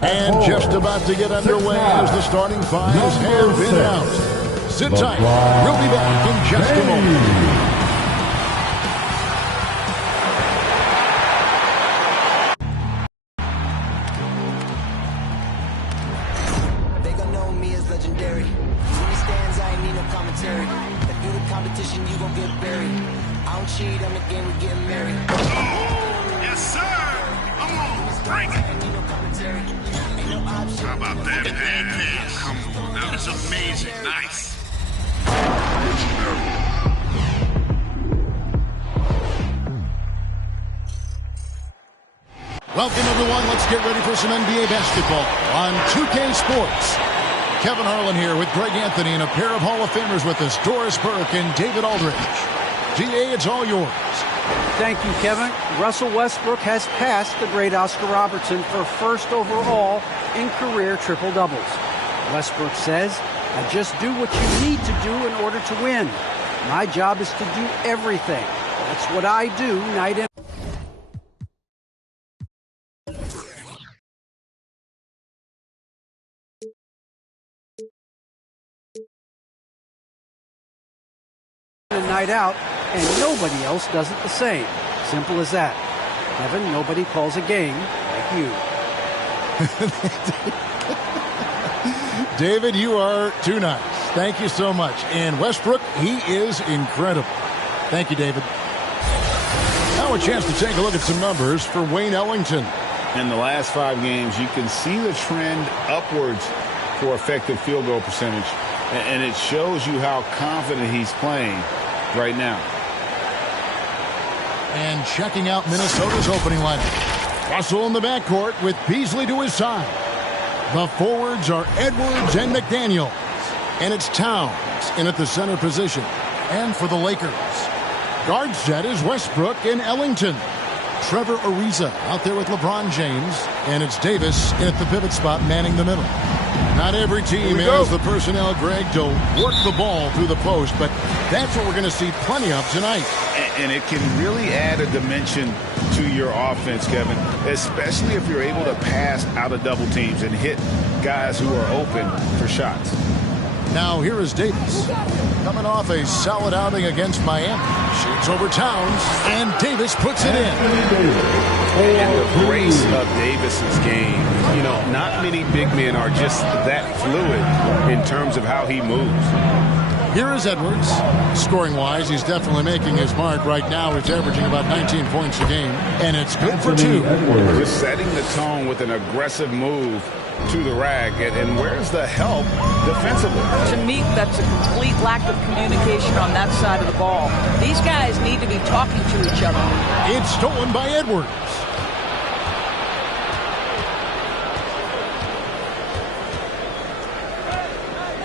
And just about to get underway as the starting fives have been announced. Sit tight. We'll be back in just a moment. How about that pass? Come on, that was amazing. Nice. Welcome, everyone. Let's get ready for some NBA basketball on 2K Sports. Kevin Harlan here with Greg Anthony and a pair of Hall of Famers with us, Doris Burke and David Aldridge. DA, it's all yours. Thank you, Kevin. Russell Westbrook has passed the great Oscar Robertson for first overall in career triple-doubles. Westbrook says, "I just do what you need to do in order to win. My job is to do everything. That's what I do night in." And night out, and nobody else does it the same. Simple as that. Kevin, nobody calls a game like you. David, you are too nice. Thank you so much. And Westbrook, he is incredible. Thank you, David. Now a chance to take a look at some numbers for Wayne Ellington. In the last 5 games, you can see the trend upwards for effective field goal percentage. And it shows you how confident he's playing right now. And checking out Minnesota's opening lineup. Russell in the backcourt with Beasley to his side. The forwards are Edwards and McDaniels. And it's Towns in at the center position. And for the Lakers, guard set is Westbrook and Ellington. Trevor Ariza out there with LeBron James. And it's Davis in at the pivot spot manning the middle. Not every team has the personnel, Greg, to work the ball through the post, but that's what we're going to see plenty of tonight. And it can really add a dimension to your offense, Kevin, especially if you're able to pass out of double teams and hit guys who are open for shots. Now here is Davis, coming off a solid outing against Miami. Shoots over Towns, and Davis puts it in. And the grace of Davis's game, you know, not many big men are just that fluid in terms of how he moves. Here is Edwards. Scoring-wise, he's definitely making his mark right now. He's averaging about 19 points a game, and it's good for 2. Just setting the tone with an aggressive move to the rack. And where's the help defensively? To me, that's a complete lack of communication on that side of the ball. These guys need to be talking to each other. It's stolen by Edwards.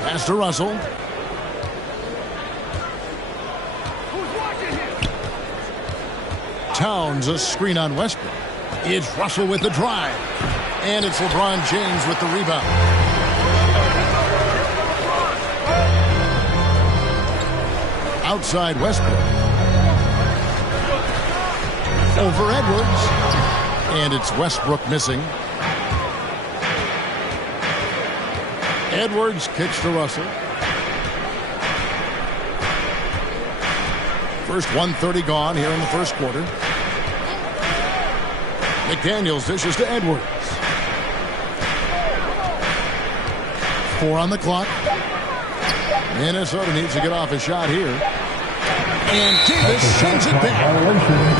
Pass to Russell. Towns, a screen on Westbrook. It's Russell with the drive. And it's LeBron James with the rebound. Outside Westbrook. Over Edwards. And it's Westbrook missing. Edwards kicks to Russell. First 1:30 gone here in the first quarter. McDaniels dishes to Edwards. 4 on the clock. Minnesota needs to get off a shot here. And Davis sends it back.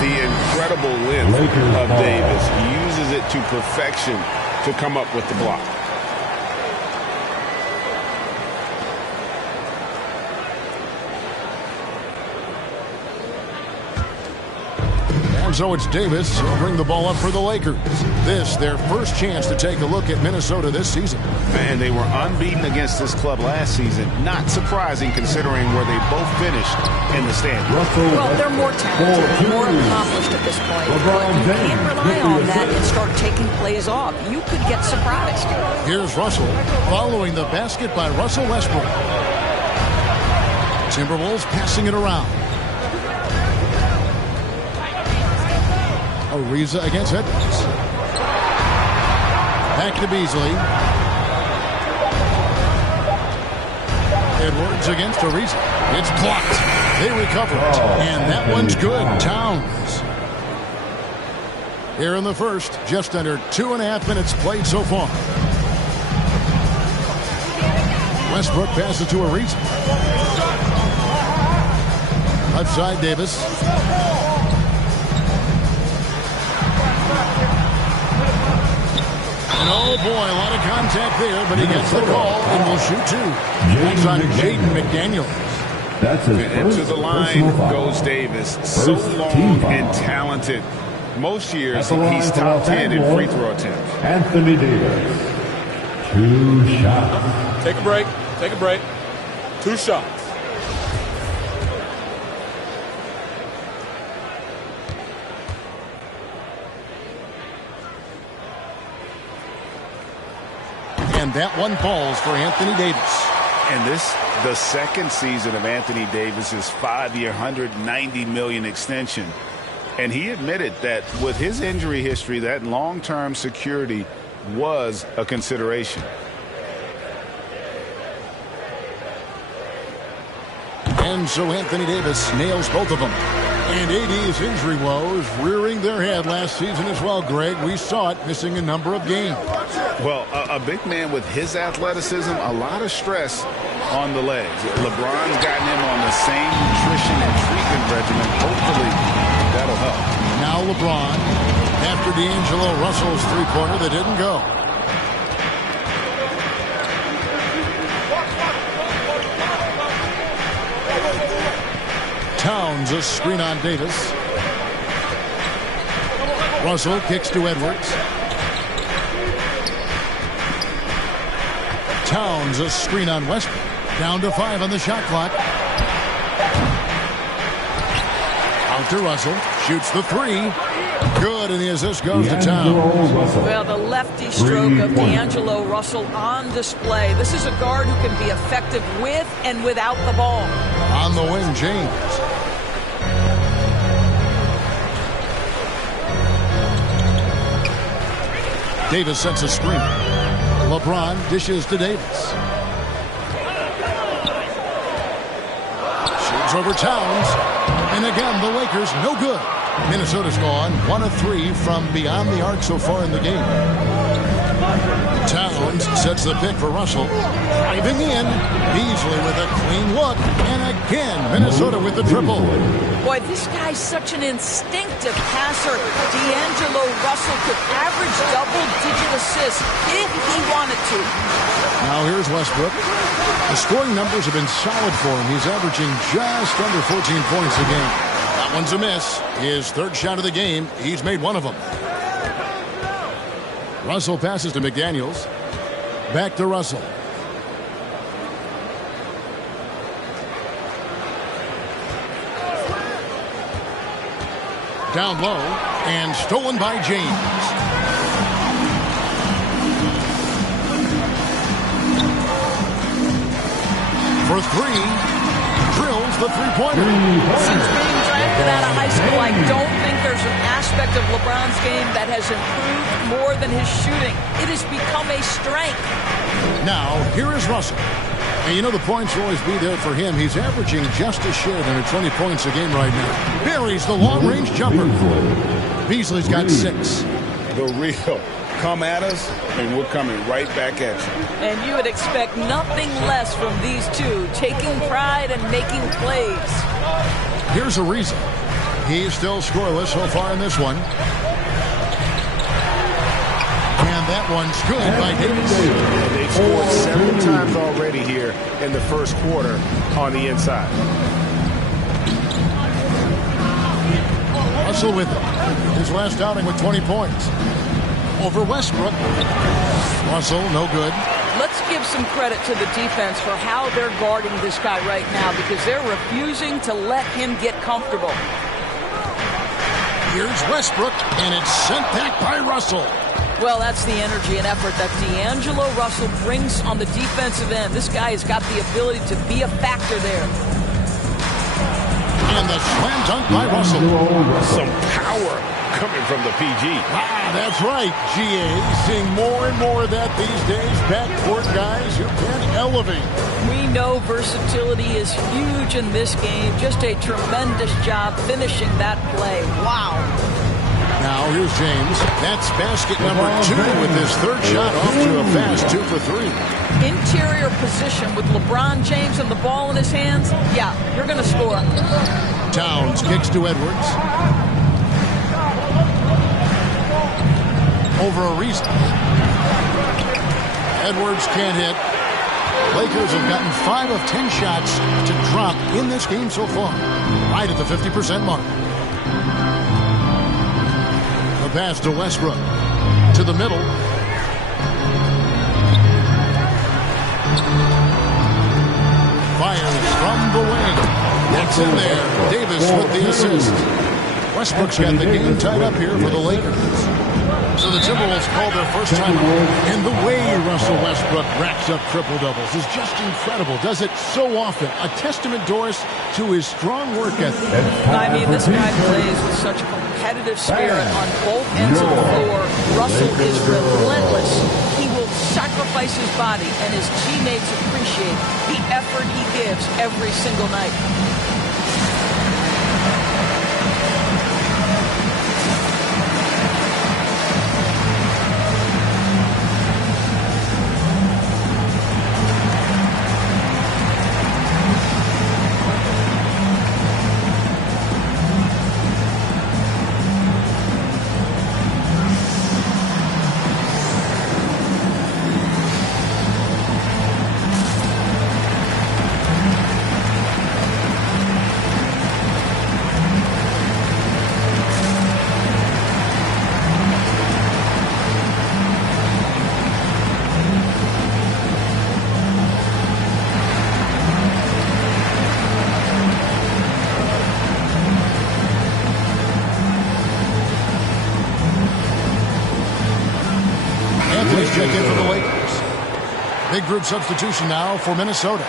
The incredible length of Davis uses it to perfection to come up with the block. And so it's Davis who'll bring the ball up for the Lakers. This, their first chance to take a look at Minnesota this season. And they were unbeaten against this club last season. Not surprising considering where they both finished in the standings. Well, they're more talented, more accomplished at this point. But you can't rely on that and start taking plays off. You could get surprised. Here's Russell following the basket by Russell Westbrook. Timberwolves passing it around. Ariza against Edwards. Back to Beasley. Edwards against Ariza. It's blocked. They recover it. And that one's good. Towns. Here in the first, just under 2.5 minutes played so far. Westbrook passes to Ariza. Left side, Davis. And oh boy, a lot of contact there, but he gets the call and will shoot two. That's on Jaden McDaniels. That's and to the line goes Davis. So long and talented. Most years he's top 10 in free throw attempts. Anthony Davis. 2 shots. Take a break. Take a break. 2 shots. And that one falls for Anthony Davis. And this, the second season of Anthony Davis's 5-year, $190 million extension. And he admitted that with his injury history, that long-term security was a consideration. And so Anthony Davis nails both of them. And AD's injury woes rearing their head last season as well, Greg. We saw it, missing a number of games. Well, a big man with his athleticism, a lot of stress on the legs. LeBron's gotten him on the same nutrition and treatment regimen. Hopefully, that'll help. Now LeBron, after D'Angelo Russell's three-pointer that didn't go. Towns a screen on Davis. Russell kicks to Edwards. Towns a screen on Westbrook. Down to 5 on the shot clock. Out to Russell. Shoots the 3. Good, and the assist goes to Towns. Well, the lefty stroke of D'Angelo Russell on display. This is a guard who can be effective with and without the ball. On the wing, James. Davis sets a screen. LeBron dishes to Davis. Shoots over Towns. And again, the Lakers no good. Minnesota's gone 1 of 3 from beyond the arc so far in the game. Towns sets the pick for Russell. Driving in. Beasley with a clean look. And again, Minnesota with the triple. Boy, this guy's such an instinctive passer. D'Angelo Russell could average double-digit assists if he wanted to. Now here's Westbrook. The scoring numbers have been solid for him. He's averaging just under 14 points a game. That one's a miss. His third shot of the game. He's made one of them. Russell passes to McDaniels. Back to Russell. Down low and stolen by James. For 3, drills the three-pointer. Since being drafted out of high school, I don't think there's an aspect of LeBron's game that has improved more than his shooting. It has become a strength. Now, here is Russell. And you know the points will always be there for him. He's averaging just a shade under 20 points a game right now. Buries the long-range jumper. Beasley's got 6. The real. Come at us, and we're coming right back at you. And you would expect nothing less from these two, taking pride and making plays. Here's Ariza. He's still scoreless so far in this one. And that one's good by Davis. They've scored several times already here in the first quarter on the inside. Russell with his last outing with 20 points. Over Westbrook. Russell, no good. Let's give some credit to the defense for how they're guarding this guy right now because they're refusing to let him get comfortable. Here's Westbrook, and it's sent back by Russell. Well, that's the energy and effort that D'Angelo Russell brings on the defensive end. This guy has got the ability to be a factor there. And the slam dunk by Russell. Some power coming from the PG. Ah, that's right, GA. Seeing more and more of that these days. Backcourt guys who can elevate. We know versatility is huge in this game. Just a tremendous job finishing that play. Wow. Now here's James. That's basket number 2 with his third shot off to a fast 2 for 3. Interior position with LeBron James and the ball in his hands. Yeah, you're going to score. Towns kicks to Edwards. Over a reason. Edwards can't hit. Lakers have gotten 5 of 10 shots to drop in this game so far. Right at the 50% mark. The pass to Westbrook. To the middle. Fires from the wing. That's in there. Davis with the assist. Westbrook's got the game tied up here for the Lakers. So the Timberwolves called their first time. And the way Russell Westbrook racks up triple-doubles is just incredible. Does it so often. A testament, Doris, to his strong work ethic. I mean, this guy plays with such competitive spirit on both ends of the floor. Russell is relentless. He will sacrifice his body, and his teammates appreciate the effort he gives every single night. Check in for the Lakers. Big group substitution now for Minnesota.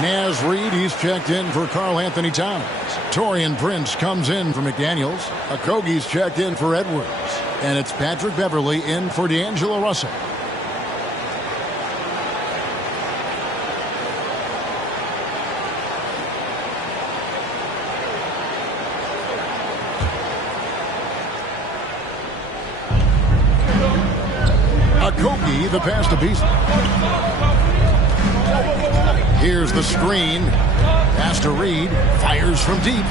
Naz Reid, he's checked in for Karl Anthony Towns. Taurean Prince comes in for McDaniels. Okogie's checked in for Edwards. And it's Patrick Beverley in for D'Angelo Russell. Okogie, the pass to Beasley. Here's the screen. Pass to Reed. Fires from deep.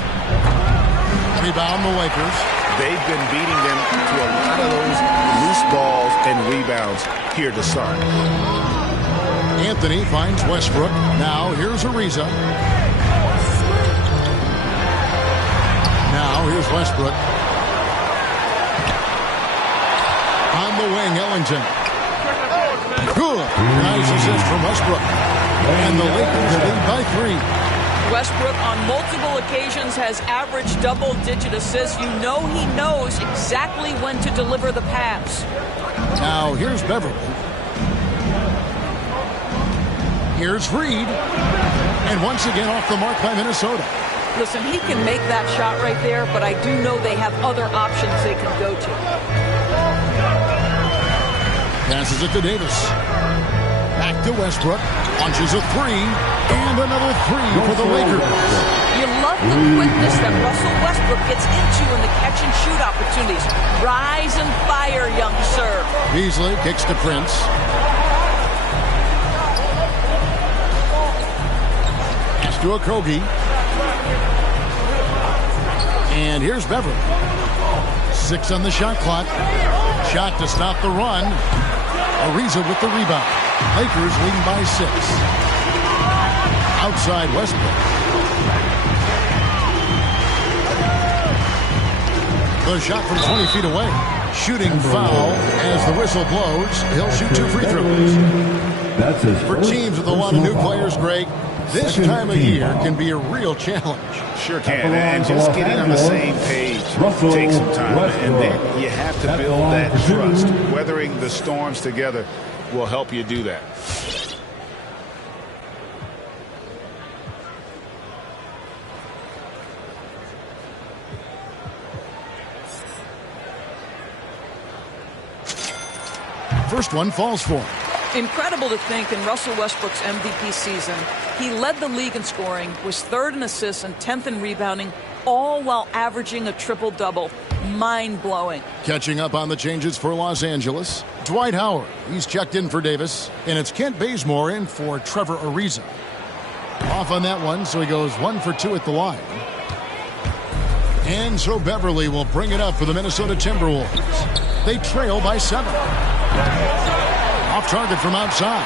Rebound the Lakers. They've been beating them to a lot of those loose balls and rebounds here to start. Anthony finds Westbrook. Now here's Ariza. Now here's Westbrook. On the wing, Ellington. Good. Nice assist from Westbrook. And the Lakers lead by 3. Westbrook on multiple occasions has averaged double-digit assists. You know he knows exactly when to deliver the pass. Now here's Beverly. Here's Reed. And once again off the mark by Minnesota. Listen, he can make that shot right there, but I do know they have other options they can go to. Passes it to Davis. Back to Westbrook. Punches a 3. And another 3 for the Lakers. You love the quickness that Russell Westbrook gets into in the catch-and-shoot opportunities. Rise and fire, young sir. Beasley kicks to Prince. Pass to Okogie. And here's Beverly. 6 on the shot clock. Shot to stop the run. Ariza with the rebound. Lakers leading by 6. Outside Westbrook. The shot from 20 feet away. Shooting foul as the whistle blows. He'll shoot 2 free throws. For teams with a lot of new players, Greg, this time of year can be a real challenge. Sure can, and just getting on the same page takes some time, and then you have to build that trust. Weathering the storms together will help you do that. first one falls for him. Incredible to think in Russell Westbrook's MVP season, he led the league in scoring, was third in assists and 10th in rebounding, all while averaging a triple-double. Mind-blowing. Catching up on the changes for Los Angeles, Dwight Howard. He's checked in for Davis, and it's Kent Bazemore in for Trevor Ariza. Off on that one, so he goes 1 for 2 at the line. And so Beverly will bring it up for the Minnesota Timberwolves. They trail by 7. Off target from outside.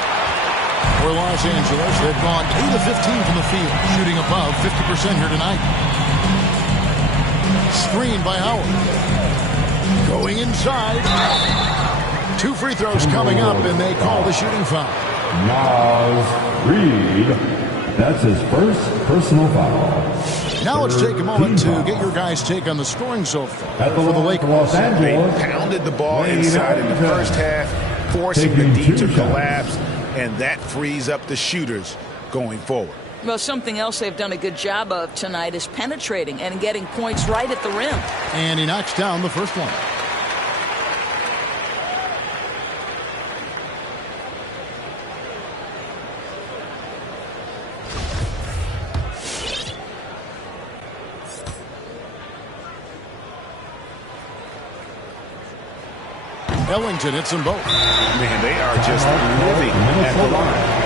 For Los Angeles, they've gone 8 of 15 from the field, shooting above 50% here tonight. Screen by Howard. Going inside. 2 free throws coming up, and they call the shooting foul. Nas Reed. That's his first personal foul. Now let's take a moment to get your guys' take on the scoring so far for the Lakers. Los They Angeles. pounded the ball inside in the first half, forcing the D to collapse, and that frees up the shooters going forward. Well, something else they've done a good job of tonight is penetrating and getting points right at the rim. And he knocks down the first one. Ellington hits them both. Man, they are just living at the line.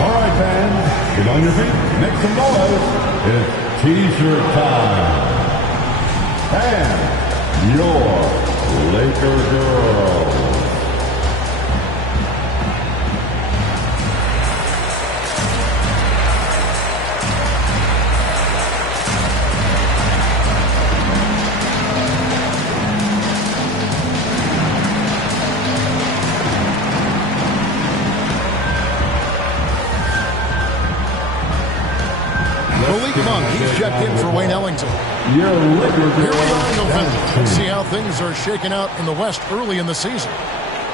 All right, fans, get on your feet, make some noise. It's T-shirt time. And your Laker girls. He's checked in for Wayne Ellington. Your Laker girls. Here we are in November. Let's see how things are shaking out in the West early in the season.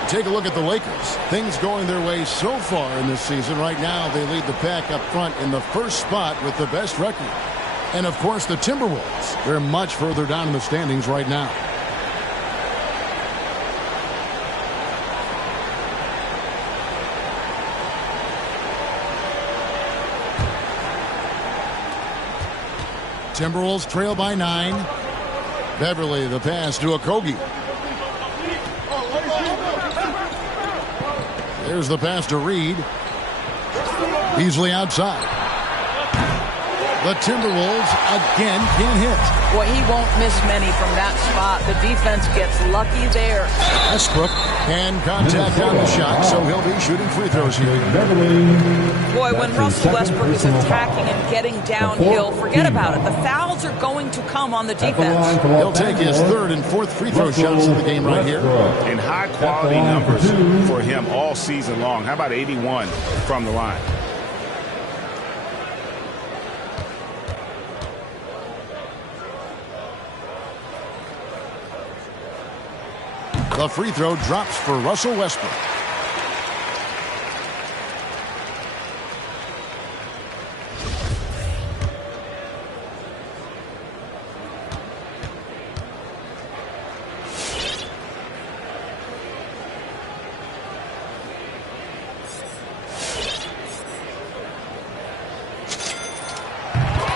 Take a look at the Lakers. Things going their way so far in this season. Right now, they lead the pack up front in the first spot with the best record. And, of course, the Timberwolves. They're much further down in the standings right now. Timberwolves trail by 9. Beverly, the pass to Okogie. There's the pass to Reed. Beasley outside. The Timberwolves again can't hit. Boy, he won't miss many from that spot. The defense gets lucky there. Westbrook and contact on the shot, so he'll be shooting free throws here. Boy, when Russell Westbrook is attacking and getting downhill, forget about it. The fouls are going to come on the defense. He'll take his third and fourth free throw shots of the game right here. And high-quality numbers for him all season long. How about 81 from the line? The free throw drops for Russell Westbrook.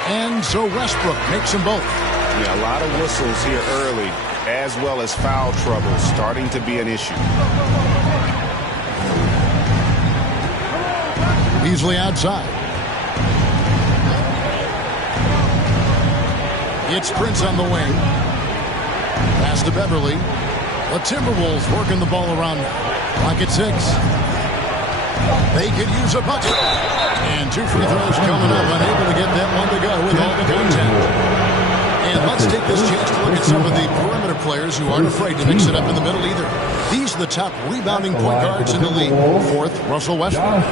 And so Westbrook makes them both. Yeah, a lot of whistles here early, as well as foul trouble starting to be an issue. Beasley outside. It's Prince on the wing. Pass to Beverly. The Timberwolves working the ball around now. Clock at 6. They could use a bucket. And 2 free throws coming up. Unable to get that one to go with all the contact. And let's take this chance to look at some of the perimeter players who aren't afraid to mix it up in the middle either. These are the top rebounding point guards in the league. Fourth, Russell Westbrook.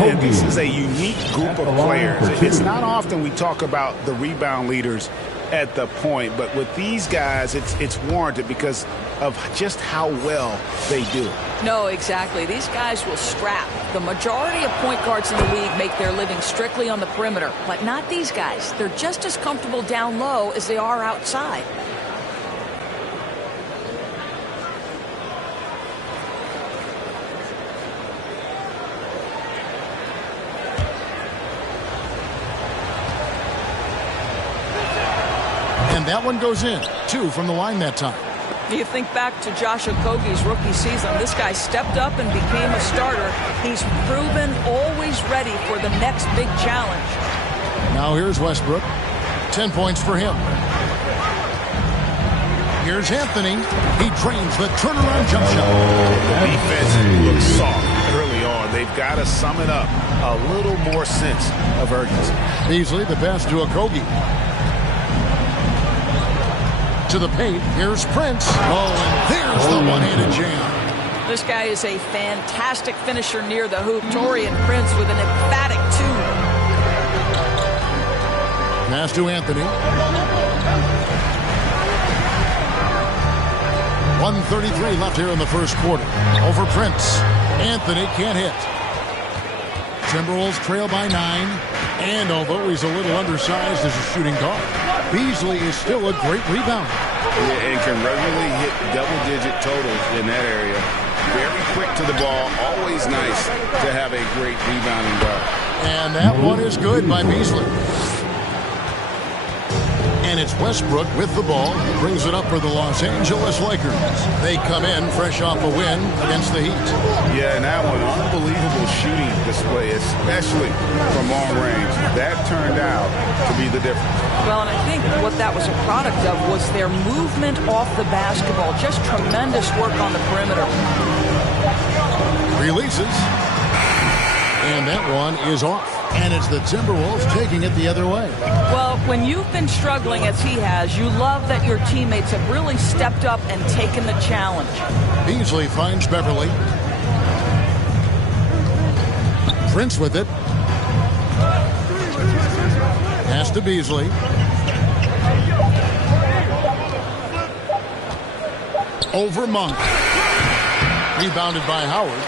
And this is a unique group of players. It's not often we talk about the rebound leaders at the point, but with these guys, it's warranted because of just how well they do it. No, exactly. These guys will scrap. The majority of point guards in the league make their living strictly on the perimeter, but not these guys. They're just as comfortable down low as they are outside. And that one goes in. 2 from the line that time. You think back to Josh Okogie's rookie season. This guy stepped up and became a starter. He's proven always ready for the next big challenge. Now here's Westbrook. 10 points for him. Here's Anthony. He trains the turnaround jump shot. The defense looks soft early on. They've got to sum it up. A little more sense of urgency. Beasley, the pass to Okogie. To the paint. Here's Prince. Oh, and there's the one-handed jam. This guy is a fantastic finisher near the hoop. Taurean Prince with an emphatic 2. Pass to Anthony. 1:33 left here in the first quarter. Over Prince. Anthony can't hit. Timberwolves trail by 9. And although he's a little undersized as a shooting guard, Beasley is still a great rebounder. Yeah, and can regularly hit double-digit totals in that area. Very quick to the ball. Always nice to have a great rebounding guard. And that one is good by Beasley. And it's Westbrook with the ball. Brings it up for the Los Angeles Lakers. They come in fresh off a win against the Heat. Yeah, and that one, unbelievable shooting display, especially from long range. That turned out to be the difference. Well, and I think what that was a product of was their movement off the basketball. Just tremendous work on the perimeter. Releases. And that one is off. And it's the Timberwolves taking it the other way. Well, when you've been struggling as he has, you love that your teammates have really stepped up and taken the challenge. Beasley finds Beverly. Prince with it. Pass to Beasley. Over Monk. Rebounded by Howard.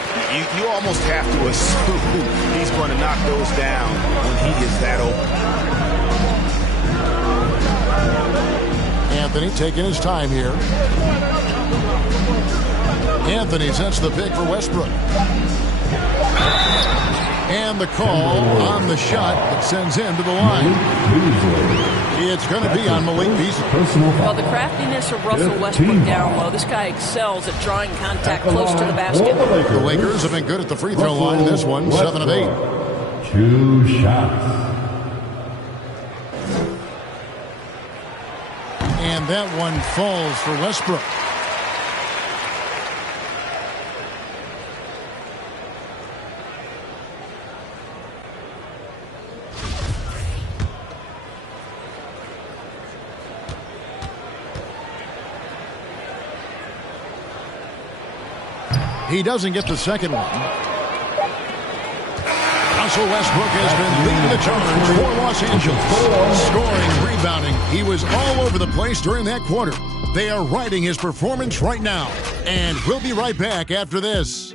You almost have to assume he's going to knock those down when he is that open. Anthony taking his time here. Anthony sets the pick for Westbrook. And the call on the shot that sends him to the line. It's going to be on Malik Beasley. Well, the craftiness of Russell Westbrook down low. This guy excels at drawing contact close to the basket. The Lakers have been good at the free throw line in this one, 7 of 8. 2 shots. And that one falls for Westbrook. He doesn't get the second one. Russell Westbrook has been leading the charge for Los Angeles. Scoring, rebounding. He was all over the place during that quarter. They are riding his performance right now. And we'll be right back after this.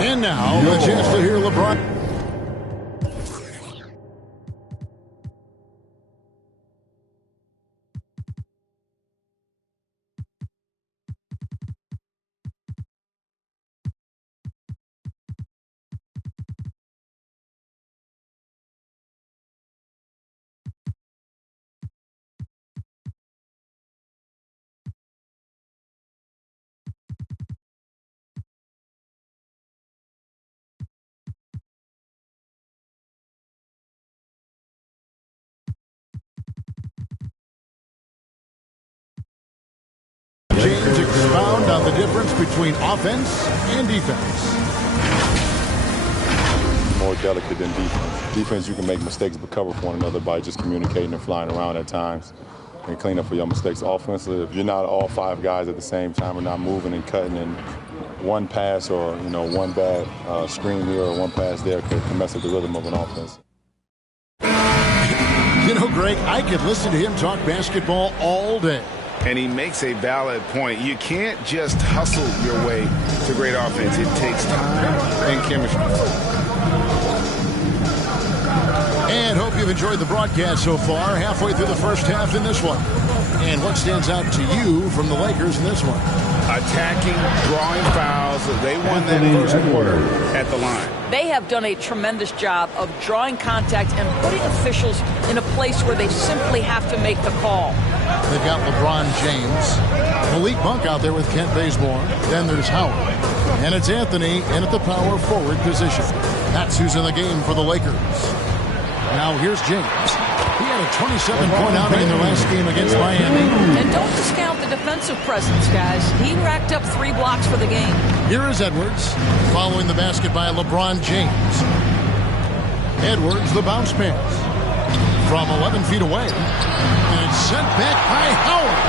And now, the chance to hear LeBron. on the difference between offense and defense. More delicate than defense. Defense, you can make mistakes but cover for one another by just communicating and flying around at times and clean up for your mistakes. Offensively, if you're not all 5 guys at the same time or not moving and cutting, and one pass or one bad screen here or one pass there can mess up the rhythm of an offense. You know, Greg, I could listen to him talk basketball all day. And he makes a valid point. You can't just hustle your way to great offense. It takes time and chemistry. And hope you've enjoyed the broadcast so far. Halfway through the first half in this one. And what stands out to you from the Lakers in this one? Attacking, drawing fouls. They won that first quarter at the line. They have done a tremendous job of drawing contact and putting officials in a place where they simply have to make the call. They've got LeBron James, Malik Monk out there with Kent Bazemore. Then there's Howard. And it's Anthony in at the power forward position. That's who's in the game for the Lakers. Now here's James. He had a 27-point outing in their last game against Miami. And don't discount the defensive presence, guys. He racked up 3 blocks for the game. Here is Edwards, following the basket by LeBron James. Edwards, the bounce pass. From 11 feet away. And it's sent back by Howard.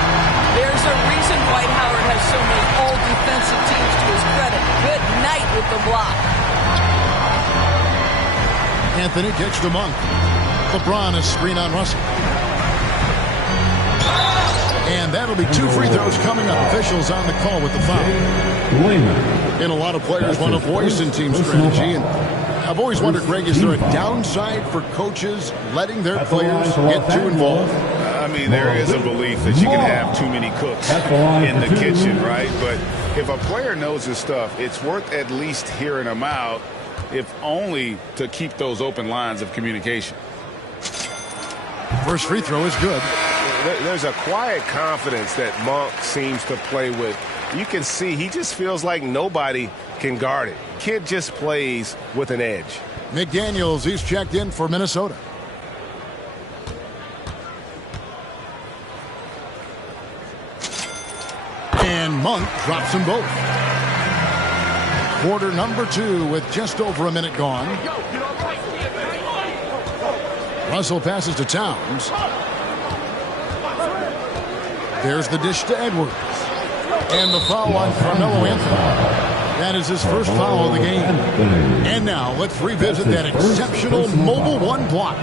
There's a reason Dwight Howard has so many all-defensive teams to his credit. Good night with the block. Anthony kicks to Monk. LeBron is screen on Russell. And that'll be 2 free throws coming up. Officials on the call with the foul. And a lot of players want a voice in team strategy. And I've always wondered, Greg, is there a downside for coaches letting their players get too involved? I mean, there is a belief that you can have too many cooks in the kitchen, right? But if a player knows his stuff, it's worth at least hearing them out, if only to keep those open lines of communication. First free throw is good. There's a quiet confidence that Monk seems to play with. You can see he just feels like nobody can guard it. Kid just plays with an edge. McDaniels, he's checked in for Minnesota. And Monk drops them both. Quarter number 2 with just over a minute gone. Russell passes to Towns. There's the dish to Edwards. And the foul on Carmelo Anthony. That is his first foul of the game. And now let's revisit that exceptional mobile 1 block.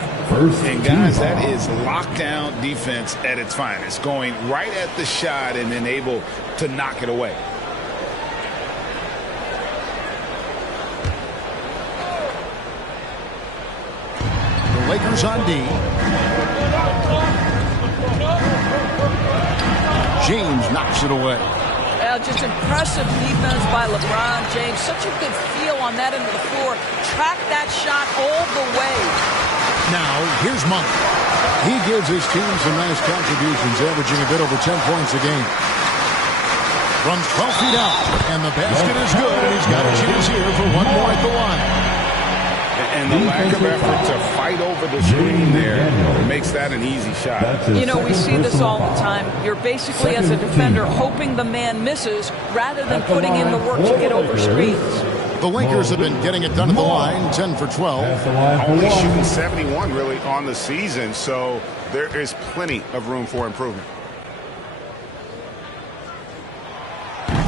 And guys, that is lockdown defense at its finest. Going right at the shot and then able to knock it away. The Lakers on D. James knocks it away. Just impressive defense by LeBron James. Such a good feel on that end of the floor. Track that shot all the way. Now, here's Monk. He gives his team some nice contributions, averaging a bit over 10 points a game. From 12 feet out, and the basket is good, and he's got a chance here for one more at the line. And the lack of effort to fight over the screen there makes that an easy shot. You know, we see this all the time. You're basically, as a defender, hoping the man misses rather than putting in the work to get over screens. The Lakers have been getting it done at the line, 10 for 12. Only shooting 71 really on the season, so there is plenty of room for improvement.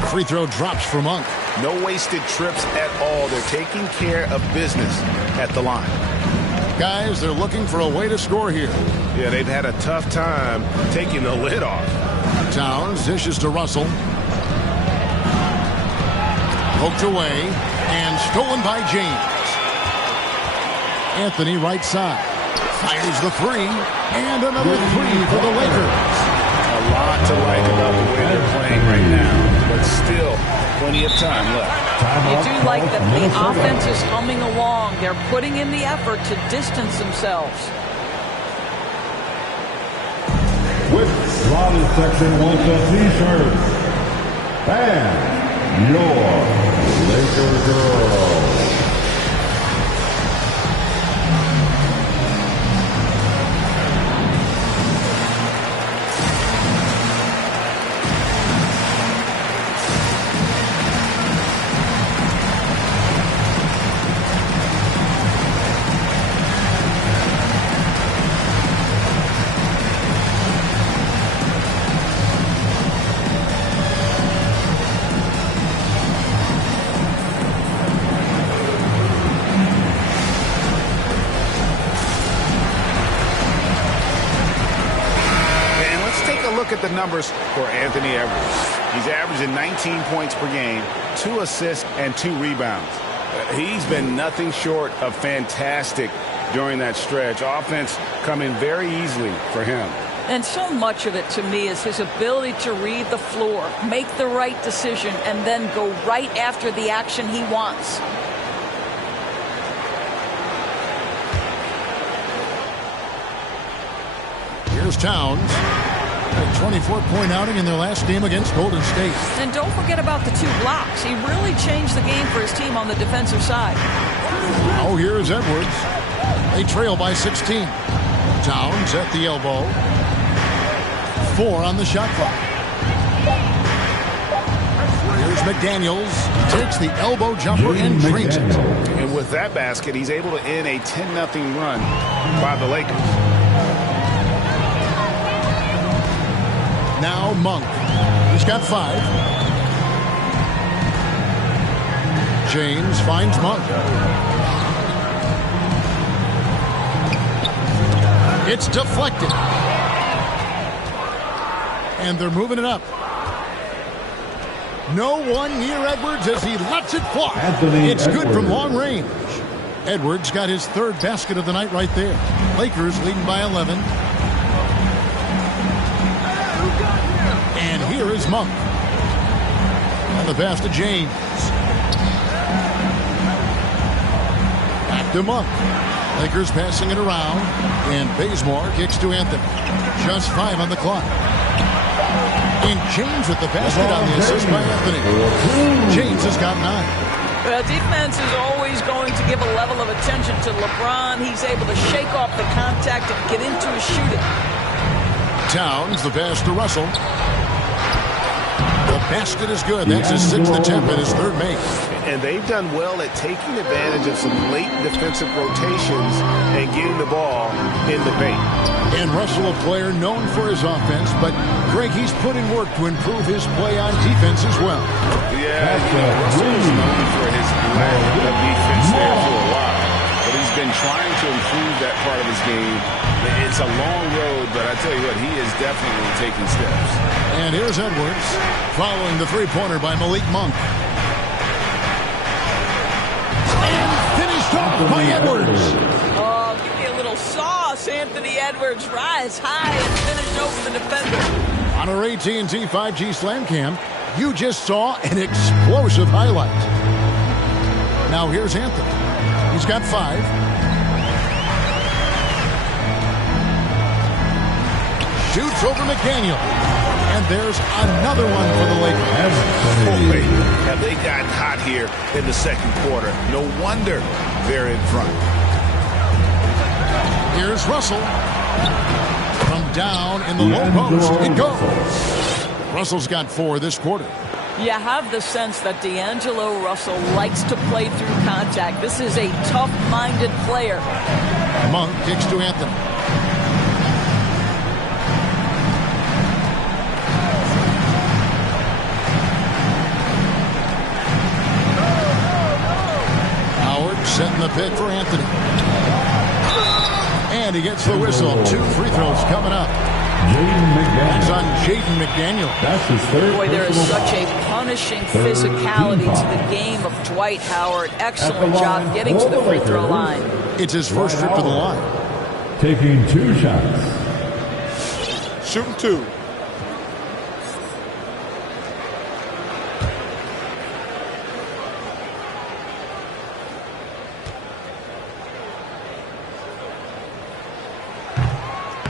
Free throw drops for Monk. No wasted trips at all. They're taking care of business at the line. Guys, they're looking for a way to score here. Yeah, they've had a tough time taking the lid off. Towns dishes to Russell. Poked away and stolen by James. Anthony right side. Fires the 3 and another 3 for the Lakers. A lot to like about the way they're playing right now, but still plenty of time left. You do like that the offense is humming along. They're putting in the effort to distance themselves. With Robin Section wants a t-shirt. And your Laker girl. look at the numbers for Anthony Edwards. He's averaging 19 points per game, 2 assists, and 2 rebounds. He's been nothing short of fantastic during that stretch. Offense coming very easily for him. And so much of it, to me, is his ability to read the floor, make the right decision, and then go right after the action he wants. Here's Towns. A 24-point outing in their last game against Golden State. And don't forget about the 2 blocks. He really changed the game for his team on the defensive side. Oh, here's Edwards. They trail by 16. Towns at the elbow. 4 on the shot clock. Here's McDaniels. Takes the elbow jumper and drains it. And with that basket, he's able to end a 10-0 run by the Lakers. Now Monk. He's got 5. James finds Monk. It's deflected. And they're moving it up. No one near Edwards as he lets it fly. It's good from long range. Edwards got his 3rd basket of the night right there. Lakers leading by 11. And here is Monk. And the pass to James. Back to Monk. Lakers passing it around. And Bazemore kicks to Anthony. Just 5 on the clock. And James with the basket on the assist by Anthony. James has got 9. Well, defense is always going to give a level of attention to LeBron. He's able to shake off the contact and get into his shooting. Towns, the pass to Russell. The basket is good. That's his 6th attempt and his 3rd make. And they've done well at taking advantage of some late defensive rotations and getting the ball in the paint. And Russell, a player known for his offense, but Greg, he's put in work to improve his play on defense as well. Yeah, Russell is known for his lack of defense there for a while, but he's been trying to improve that part of his game. It's a long road, but I tell you what, he is definitely taking steps. And here's Edwards, following the 3-pointer by Malik Monk. And finished off by Edwards. Oh, give me a little sauce. Anthony Edwards rise high and finish over the defender. On our AT&T 5G Slam Cam, you just saw an explosive highlight. Now here's Anthony. He's got 5. Shoots over McDaniel. And there's another one for the Lakers. Boy, have they gotten hot here in the 2nd quarter. No wonder they're in front. Here's Russell. From down in the low post, it goes. Russell's got 4 this quarter. You have the sense that D'Angelo Russell likes to play through contact. This is a tough-minded player. Monk kicks to Anthony. Howard setting the pick for Anthony. And he gets the whistle. 2 free throws coming up. That's on Jaden McDaniel. That's his 3rd. Boy, there is such a punishing physicality to the game of Dwight Howard. Excellent job getting to the free throw line. It's his first trip to the line. Taking 2 shots. Shooting 2.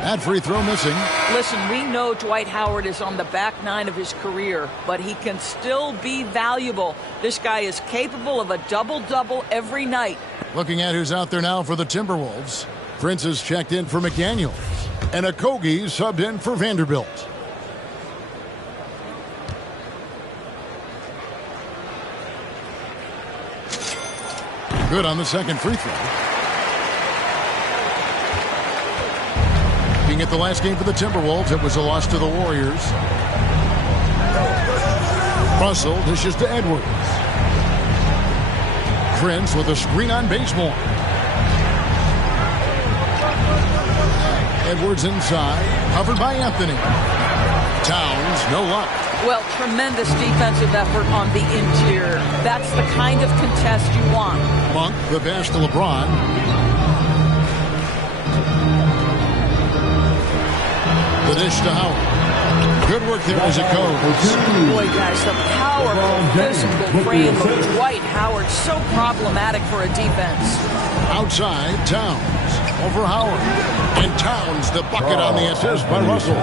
That free throw missing. Listen, we know Dwight Howard is on the back 9 of his career, but he can still be valuable. This guy is capable of a double-double every night. Looking at who's out there now for the Timberwolves. Prince has checked in for McDaniel. And Okogie subbed in for Vanderbilt. Good on the 2nd free throw. Looking at the last game for the Timberwolves, it was a loss to the Warriors. Russell dishes to Edwards. Prince with a screen on Bazemore. Edwards inside, covered by Anthony. Towns, no luck. Well, tremendous defensive effort on the interior. That's the kind of contest you want. Monk, the pass to LeBron. The dish to Howard. Good work there as it goes. Boy, guys, the powerful physical frame of Dwight Howard, so problematic for a defense. Outside, Towns. Over Howard. And Towns, the bucket on the assist by Russell.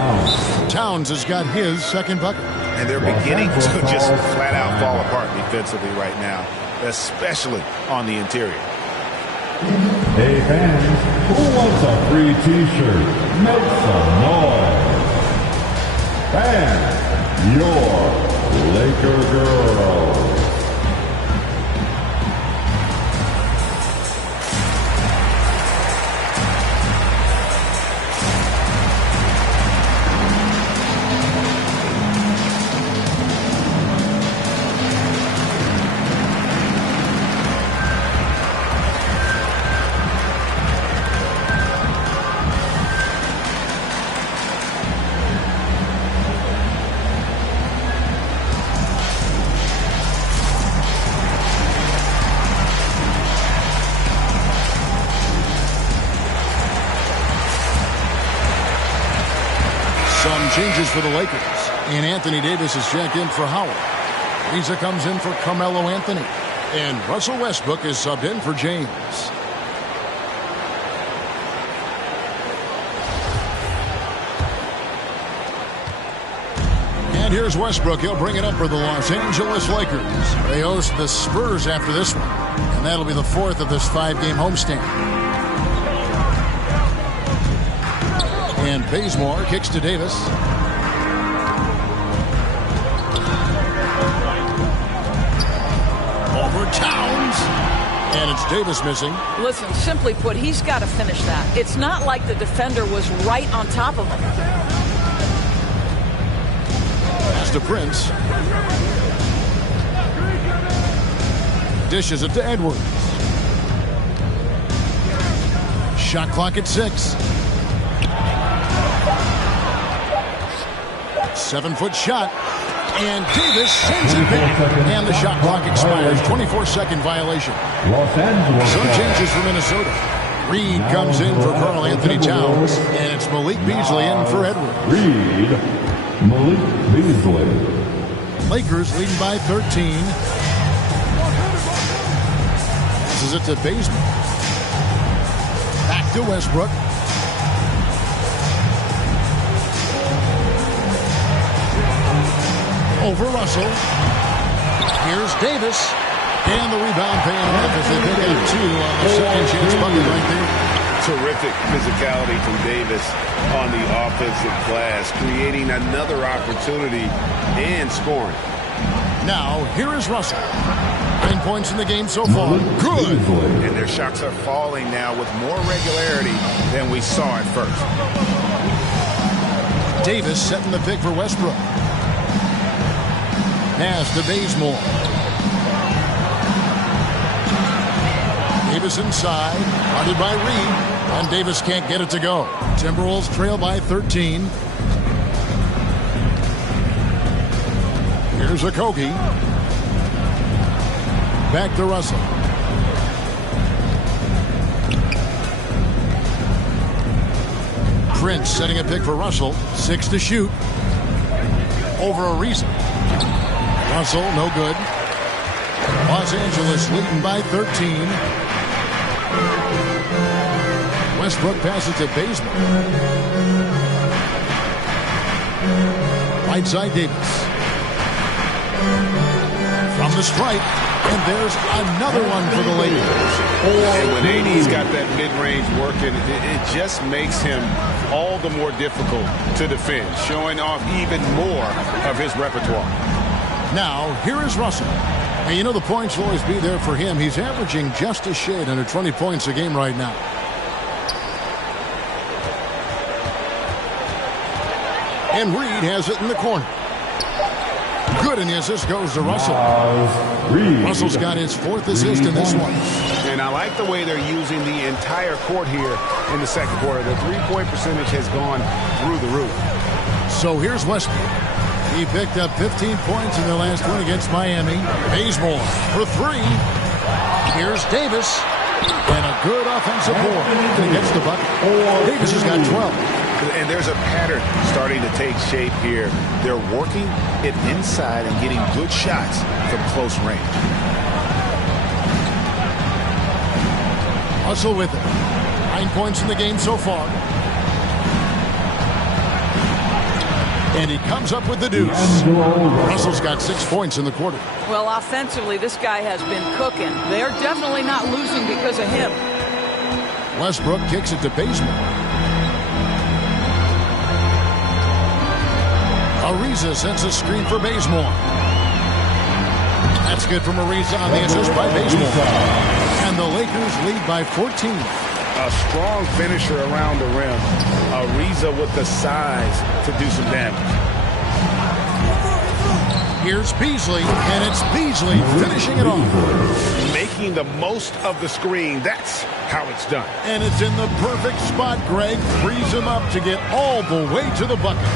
Towns has got his second bucket. And they're beginning to just flat out fall apart defensively right now, especially on the interior. Hey fans, who wants a free t-shirt? Make some noise. And your Laker girl. Some changes for the Lakers. And Anthony Davis is checked in for Howard. Ariza comes in for Carmelo Anthony. And Russell Westbrook is subbed in for James. And here's Westbrook. He'll bring it up for the Los Angeles Lakers. They host the Spurs after this one. And that'll be the fourth of this 5-game homestand. And Bazemore kicks to Davis. Over Towns. And it's Davis missing. Listen, simply put, he's got to finish that. It's not like the defender was right on top of him. Pass to Prince. Dishes it to Edwards. Shot clock at 6. 7-foot shot, and Davis sends it back, and the shot clock expires. 24-second violation. Los Angeles. Some changes for Minnesota. Reed comes in for Karl Anthony Towns, and it's Malik Beasley in for Edwards. Reed, Malik Beasley. Lakers leading by 13. This is it to Bazemore. Back to Westbrook. Over Russell. Here's Davis. And the rebound paying off as they pick up 2 on the second chance bucket right there. Terrific physicality from Davis on the offensive glass, creating another opportunity and scoring. Now, here is Russell. 9 points in the game so far. Good. And their shots are falling now with more regularity than we saw at first. Davis setting the pick for Westbrook. Pass to Bazemore. Davis inside, guarded by Reed, and Davis can't get it to go. Timberwolves trail by 13. Here's Okogie. Back to Russell. Prince setting a pick for Russell. 6 to shoot. Over Ariza. Russell, no good. Los Angeles leading by 13. Westbrook passes to Bazemore. Right side Davis. From the stripe. And there's another one for the Lakers. And when AD's got that mid-range working, it just makes him all the more difficult to defend, showing off even more of his repertoire. Now, here is Russell. And you know the points will always be there for him. He's averaging just a shade under 20 points a game right now. And Reed has it in the corner. Good, and the assist goes to Russell. Russell's got his 4th assist in this one. And I like the way they're using the entire court here in the second quarter. The three-point percentage has gone through the roof. So here's Westbrook. He picked up 15 points in their last win against Miami. Bazemore for three. Here's Davis. And a good offensive board. He gets the bucket. Davis has got 12. And there's a pattern starting to take shape here. They're working it inside and getting good shots from close range. Russell with it. 9 points in the game so far. And he comes up with the deuce. Russell's got 6 points in the quarter. Well, offensively, this guy has been cooking. They're definitely not losing because of him. Westbrook kicks it to Bazemore. Ariza sends a screen for Bazemore. That's good from Ariza on the assist by Bazemore. And the Lakers lead by 14. A strong finisher around the rim. Ariza with the size to do some damage. Here's Beasley, and it's Beasley finishing it off. Making the most of the screen. That's how it's done. And it's in the perfect spot. Greg frees him up to get all the way to the bucket.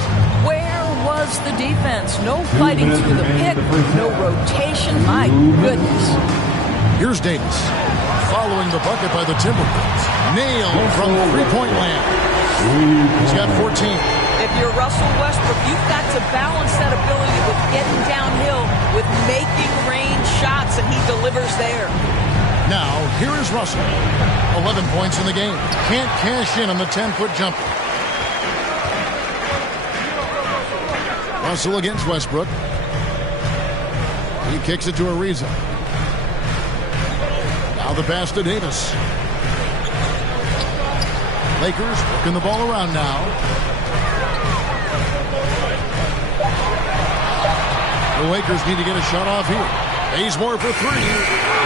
Where was the defense? No fighting through the pick, no rotation. My goodness. Here's Davis. Following the bucket by the Timberwolves. Nailed from three-point land. He's got 14. If you're Russell Westbrook, you've got to balance that ability with getting downhill, with making range shots, and he delivers there. Now, here is Russell. 11 points in the game. Can't cash in on the 10-foot jumper. Russell against Westbrook. He kicks it to Ariza. Now the pass to Davis. Lakers working the ball around now. The Lakers need to get a shot off here. Bazemore for three.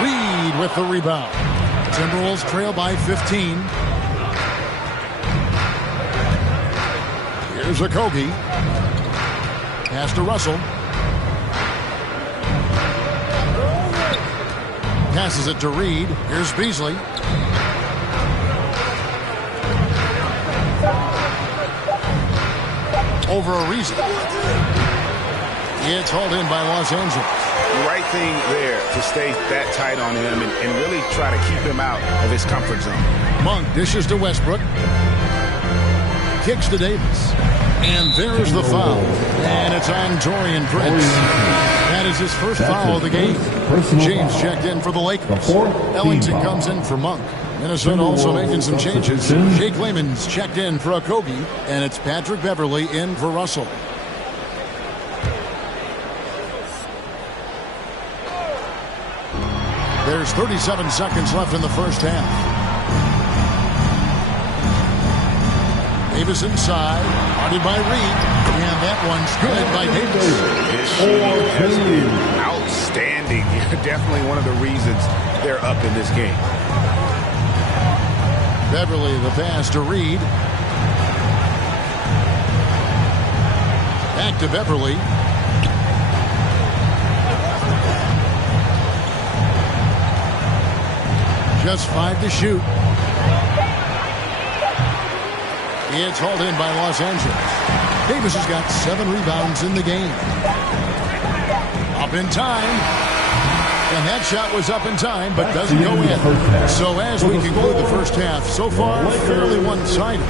Reed with the rebound. Timberwolves trail by 15. Here's Okogie. Pass to Russell. Passes it to Reed. Here's Beasley. Over Ariza. It's hauled in by Los Angeles. Right thing there to stay that tight on him and really try to keep him out of his comfort zone. Monk dishes to Westbrook. Kicks to Davis. And there's the foul. And it's on Taurean Prince. That is his first foul of the game. James checked in for the Lakers. Ellington comes in for Monk. Minnesota also making some changes. Jake Layman's checked in for Okogie. And it's Patrick Beverley in for Russell. There's 37 seconds left in the first half. Davis inside, guarded by Reed, and that one's good by Davis. His shooting has been outstanding. Definitely one of the reasons they're up in this game. Beverley the pass to Reed. Back to Beverley. Just 5 to shoot. It's hauled in by Los Angeles. Davis has got 7 rebounds in the game. Up in time. And that shot was up in time, but doesn't go in. So as we conclude the first half, so far, fairly one-sided.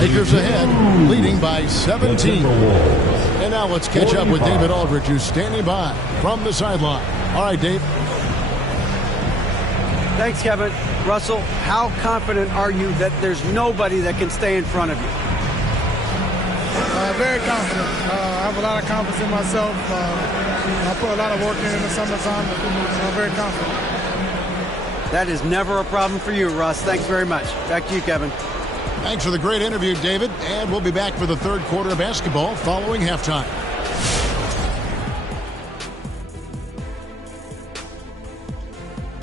Lakers ahead, leading by 17. And now let's catch up with David Aldridge, who's standing by from the sideline. All right, Dave. Thanks, Kevin. Russell, how confident are you that there's nobody that can stay in front of you? Very confident. I have a lot of confidence in myself. I put a lot of work in the summertime. I'm very confident. That is never a problem for you, Russ. Thanks very much. Back to you, Kevin. Thanks for the great interview, David. And we'll be back for the third quarter of basketball following halftime.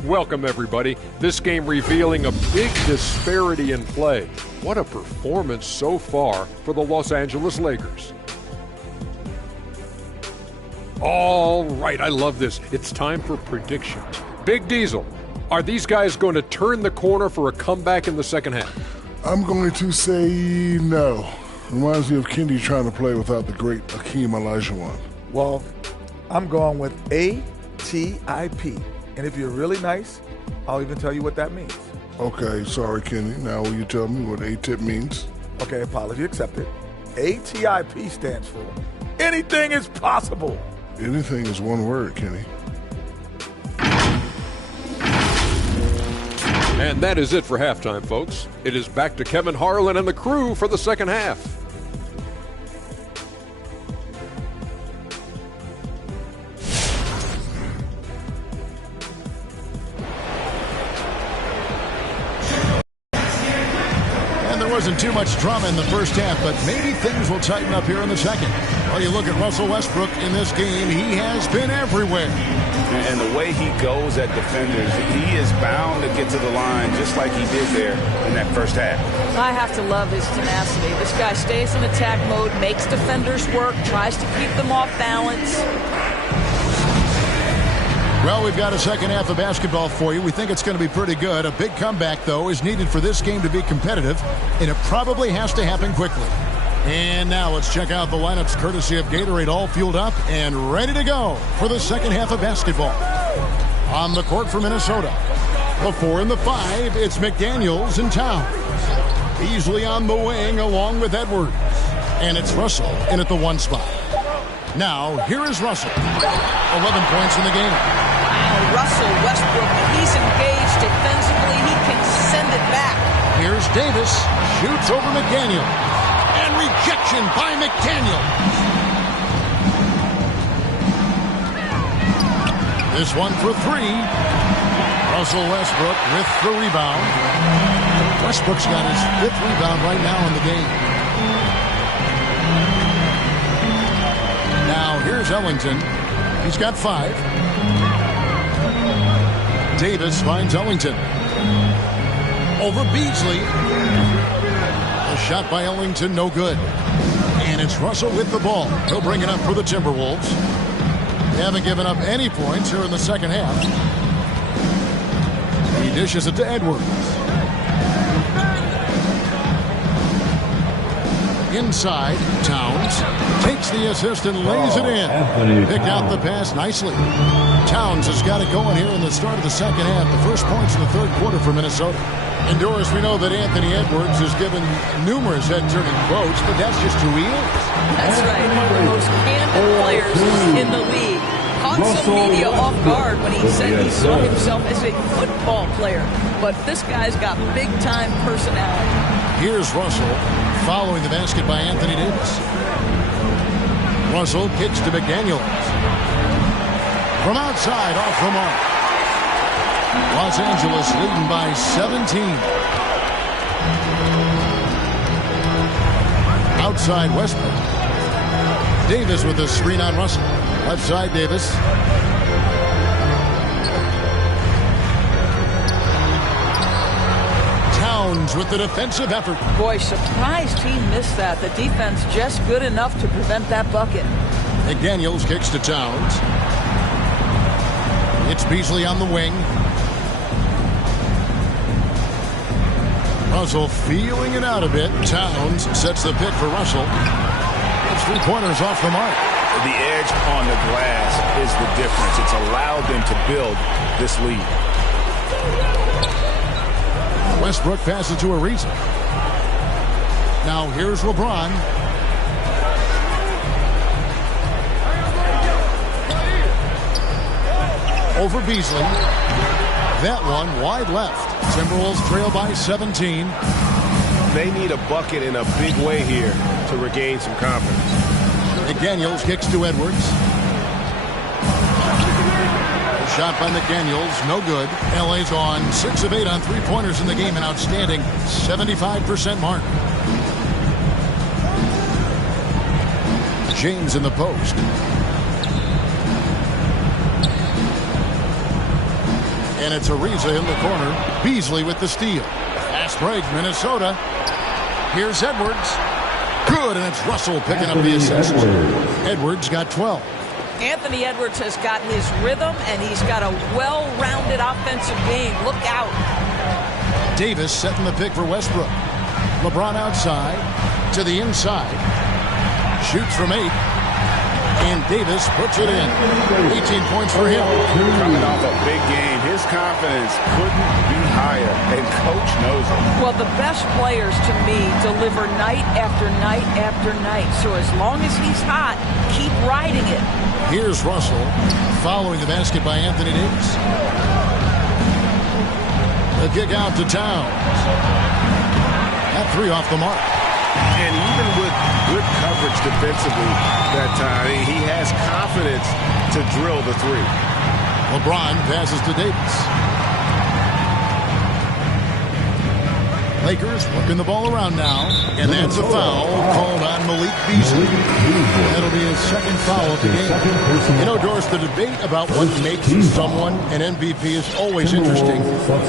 Welcome, everybody. This game revealing a big disparity in play. What a performance so far for the Los Angeles Lakers. All right, I love this. It's time for predictions. Big Diesel, are these guys going to turn the corner for a comeback in the second half? I'm going to say no. Reminds me of Kendi trying to play without the great Akeem Olajuwon. Well, I'm going with A-T-I-P. And if you're really nice, I'll even tell you what that means. Okay, sorry, Kenny. Now will you tell me what A-tip means? Okay, apology accepted. A-T-I-P stands for anything is possible. Anything is one word, Kenny. And that is it for halftime, folks. It is back to Kevin Harlan and the crew for the second half. Wasn't too much drama in the first half, but maybe things will tighten up here in the second. Well, you look at Russell Westbrook in this game, he has been everywhere. And the way he goes at defenders, he is bound to get to the line just like he did there in that first half. I have to love his tenacity. This guy stays in attack mode, makes defenders work, tries to keep them off balance. Well, we've got a second half of basketball for you. We think it's going to be pretty good. A big comeback, though, is needed for this game to be competitive, and it probably has to happen quickly. And now let's check out the lineups courtesy of Gatorade, all fueled up and ready to go for the second half of basketball. On the court for Minnesota, the 4 and the 5, it's McDaniels and Towns. Beasley on the wing along with Edwards. And it's Russell in at the 1 spot. Now, here is Russell. 11 points in the game. Wow, Russell Westbrook, he's engaged defensively. He can send it back. Here's Davis. Shoots over McDaniel. And rejection by McDaniel. This one for 3. Russell Westbrook with the rebound. Westbrook's got his 5th rebound right now in the game. Now, here's Ellington. He's got 5. Davis finds Ellington. Over Beasley. A shot by Ellington, no good. And it's Russell with the ball. He'll bring it up for the Timberwolves. They haven't given up any points here in the second half. He dishes it to Edwards. Inside, Towns takes the assist and lays it in. Picked out the pass nicely. Towns has got it going here in the start of the second half. The first points in the third quarter for Minnesota. And Doris, we know that Anthony Edwards has given numerous head-turning quotes, but that's just who he is. That's right, one of the most candid players in the league. Caught some media off guard when he said he saw himself as a football player. But this guy's got big-time personality. Here's Russell following the basket by Anthony Davis. Russell kicks to McDaniels. From outside, off the mark. Los Angeles leading by 17. Outside Westbrook. Davis with a screen on Russell. Left side Davis. Towns with the defensive effort. Boy, surprised he missed that. The defense just good enough to prevent that bucket. McDaniels kicks to Towns. It's Beasley on the wing. Russell feeling it out a bit. Towns sets the pick for Russell. It's 3-pointers off the mark. The edge on the glass is the difference. It's allowed them to build this lead. Westbrook passes to Ariza. Now here's LeBron. Over Beasley. That one wide left. Timberwolves trail by 17. They need a bucket in a big way here to regain some confidence. McDaniels kicks to Edwards. Shot by McDaniels, no good. LA's on 6 of 8 on 3-pointers in the game, an outstanding 75% mark. James in the post. And it's Ariza in the corner. Beasley with the steal. Fast break, Minnesota. Here's Edwards. Good, and it's Russell picking up the assist. Edwards got 12. Anthony Edwards has got his rhythm, and he's got a well-rounded offensive game. Look out. Davis setting the pick for Westbrook. LeBron outside. to the inside. Shoots from 8. And Davis puts it in. 18 points for him. Coming off a big game, his confidence couldn't be higher, and Coach knows it. Well, the best players, to me, deliver night after night after night. So as long as he's hot, keep riding it. Here's Russell following the basket by Anthony Davis. The kick out to Towns. That 3 off the mark. And even with good coverage defensively that time, he has confidence to drill the 3. LeBron passes to Davis. Lakers working the ball around now. And that's a foul called on Malik Beasley. That'll be his second foul of the game. You know, Doris, the debate about what makes someone an MVP is always interesting.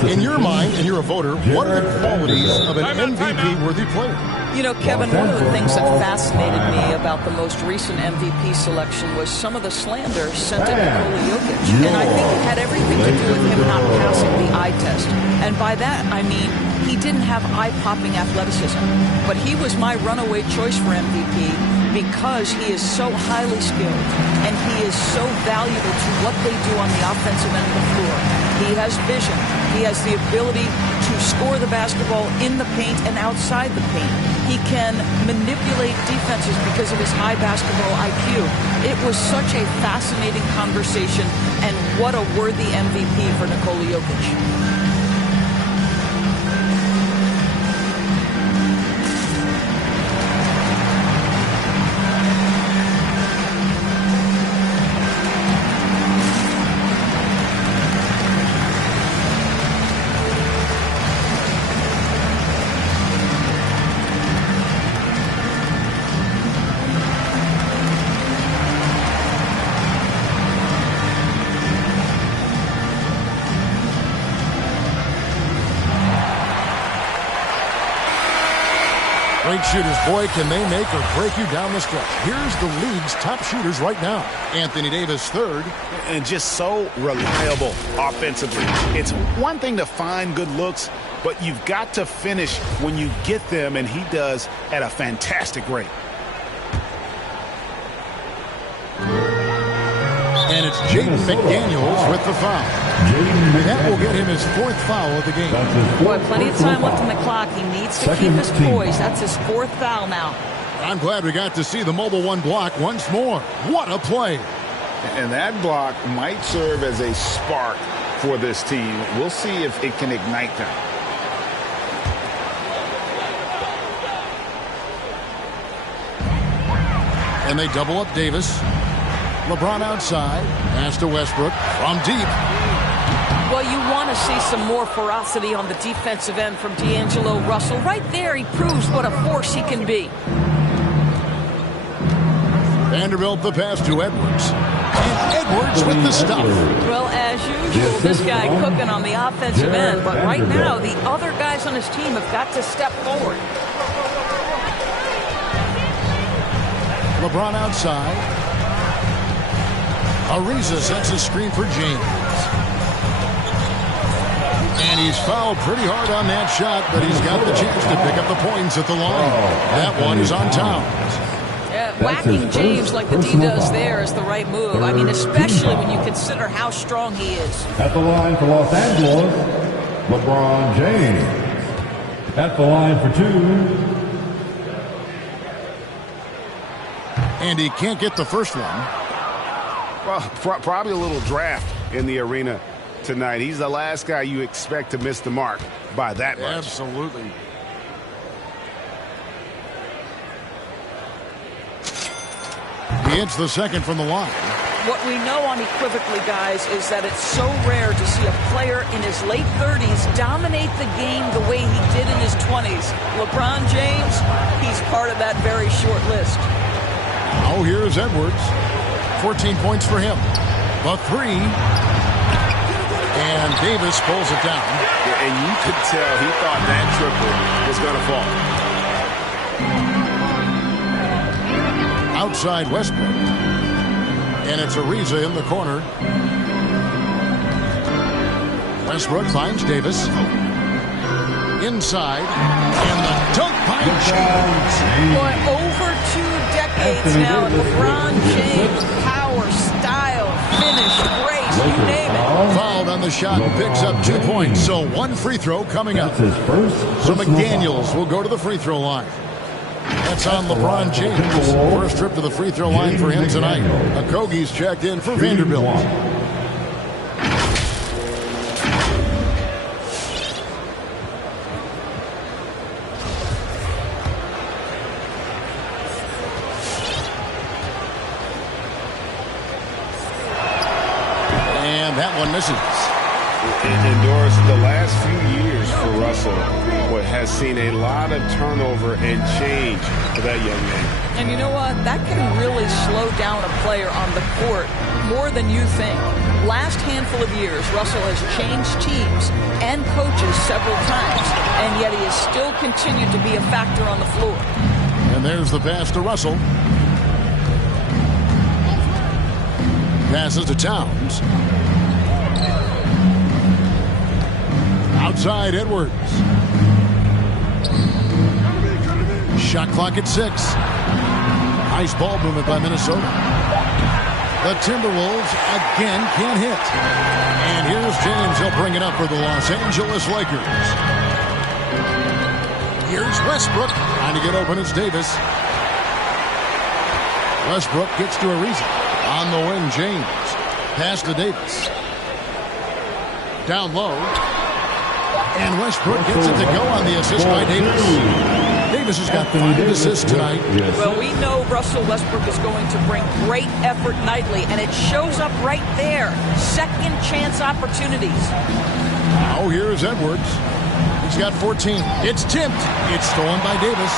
In your mind, and you're a voter, what are the qualities of an MVP-worthy player? You know, Kevin, one of the things that fascinated me about the most recent MVP selection was some of the slander sent at Nikola Jokic. And I think it had everything to do with him not passing the eye test. And by that, I mean he didn't have eye-popping athleticism. But he was my runaway choice for MVP because he is so highly skilled and he is so valuable to what they do on the offensive end of the floor. He has vision. He has the ability to score the basketball in the paint and outside the paint. He can manipulate defenses because of his high basketball IQ. It was such a fascinating conversation, and what a worthy MVP for Nikola Jokic. Great shooters, boy, can they make or break you down the stretch. Here's the league's top shooters right now. Anthony Davis, 3rd. And just so reliable offensively. It's one thing to find good looks, but you've got to finish when you get them, and he does at a fantastic rate. And it's Jaden McDaniels with the foul. That will get him his 4th foul of the game. Boy, plenty of time left on the clock. He needs to keep his poise. That's his 4th foul now. I'm glad we got to see the mobile 1 block once more. What a play. And that block might serve as a spark for this team. We'll see if it can ignite them. And they double up Davis. LeBron outside. Pass to Westbrook from deep. Well, you want to see some more ferocity on the defensive end from D'Angelo Russell. Right there, he proves what a force he can be. Vanderbilt the pass to Edwards. And Edwards with the stuff. Well, as usual, this guy cooking on the offensive end. But right now, the other guys on his team have got to step forward. LeBron outside. Ariza sets a screen for James. And he's fouled pretty hard on that shot, but he's got the chance to pick up the points at the line. That one is on Towns. Yeah, whacking James like the D does there is the right move. I mean, especially when you consider how strong he is. At the line for Los Angeles, LeBron James. At the line for 2. And he can't get the first one. Well, probably a little draft in the arena tonight. He's the last guy you expect to miss the mark by that much. Absolutely. He hits the second from the line. What we know unequivocally, guys, is that it's so rare to see a player in his late 30s dominate the game the way he did in his 20s. LeBron James, he's part of that very short list. Oh, here's Edwards. 14 points for him. The 3. And Davis pulls it down. Yeah, and you could tell he thought that triple was going to fall. Outside Westbrook. And it's Ariza in the corner. Westbrook finds Davis. inside, and the dunk by James. Boy, over 2 decades now, LeBron James, power, style, finish, grace, you name it. Fouled on the shot and picks up 2 points. So 1 free throw coming up. So McDaniels will go to the free throw line. That's on LeBron James. First trip to the free throw line for him tonight. Okogie's checked in for Vanderbilt. And that one misses. And Doris, the last few years for Russell has seen a lot of turnover and change for that young man. And you know what? That can really slow down a player on the court more than you think. Last handful of years, Russell has changed teams and coaches several times, and yet he has still continued to be a factor on the floor. And there's the pass to Russell. Passes to Towns. Outside Edwards. Shot clock at 6. Nice ball movement by Minnesota. The Timberwolves again can't hit. And here's James. He'll bring it up for the Los Angeles Lakers. Here's Westbrook. Trying to get open. It's Davis. Westbrook gets to Ariza. On the wing, James. Pass to Davis. Down low. And Westbrook gets it to go on the assist by Davis. Davis has got 5 assists tonight. Well, we know Russell Westbrook is going to bring great effort nightly, and it shows up right there. Second chance opportunities. Now here's Edwards. He's got 14. It's tipped. It's stolen by Davis.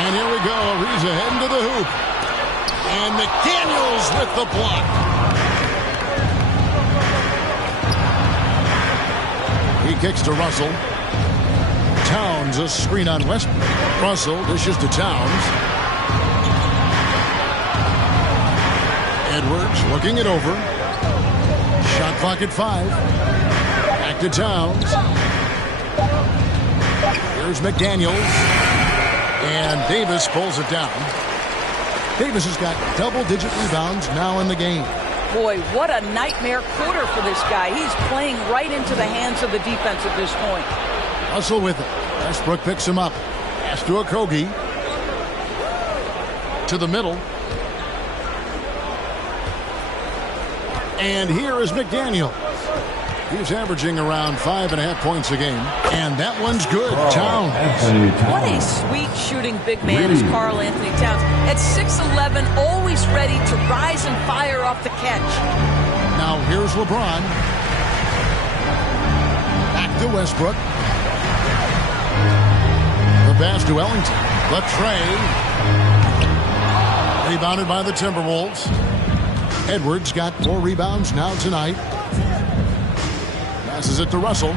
And here we go. Ariza heading to the hoop. And McDaniels with the block. He kicks to Russell. Towns, a screen on Westbrook. Russell dishes to Towns. Edwards looking it over. Shot clock at 5. Back to Towns. Here's McDaniels. And Davis pulls it down. Davis has got double-digit rebounds now in the game. Boy, what a nightmare quarter for this guy. He's playing right into the hands of the defense at this point. Russell with it. Westbrook picks him up. Pass to Okogie. To the middle. And here is McDaniel. He's averaging around 5.5 points a game. And that one's good. Towns. What a sweet shooting big man is Karl Anthony Towns. At 6'11", always ready to rise and fire off the catch. Now here's LeBron. Back to Westbrook. The pass to Ellington. The tray. Rebounded by the Timberwolves. Edwards got 4 rebounds now tonight. Passes it to Russell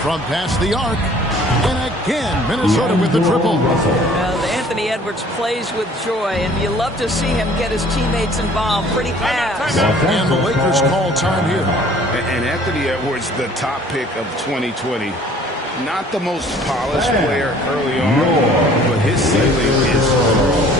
from past the arc. And again, Minnesota with the triple. Anthony Edwards plays with joy, and you love to see him get his teammates involved pretty fast. And the Lakers call time here. And Anthony Edwards, the top pick of 2020. Not the most polished player early on, but his ceiling is through the roof.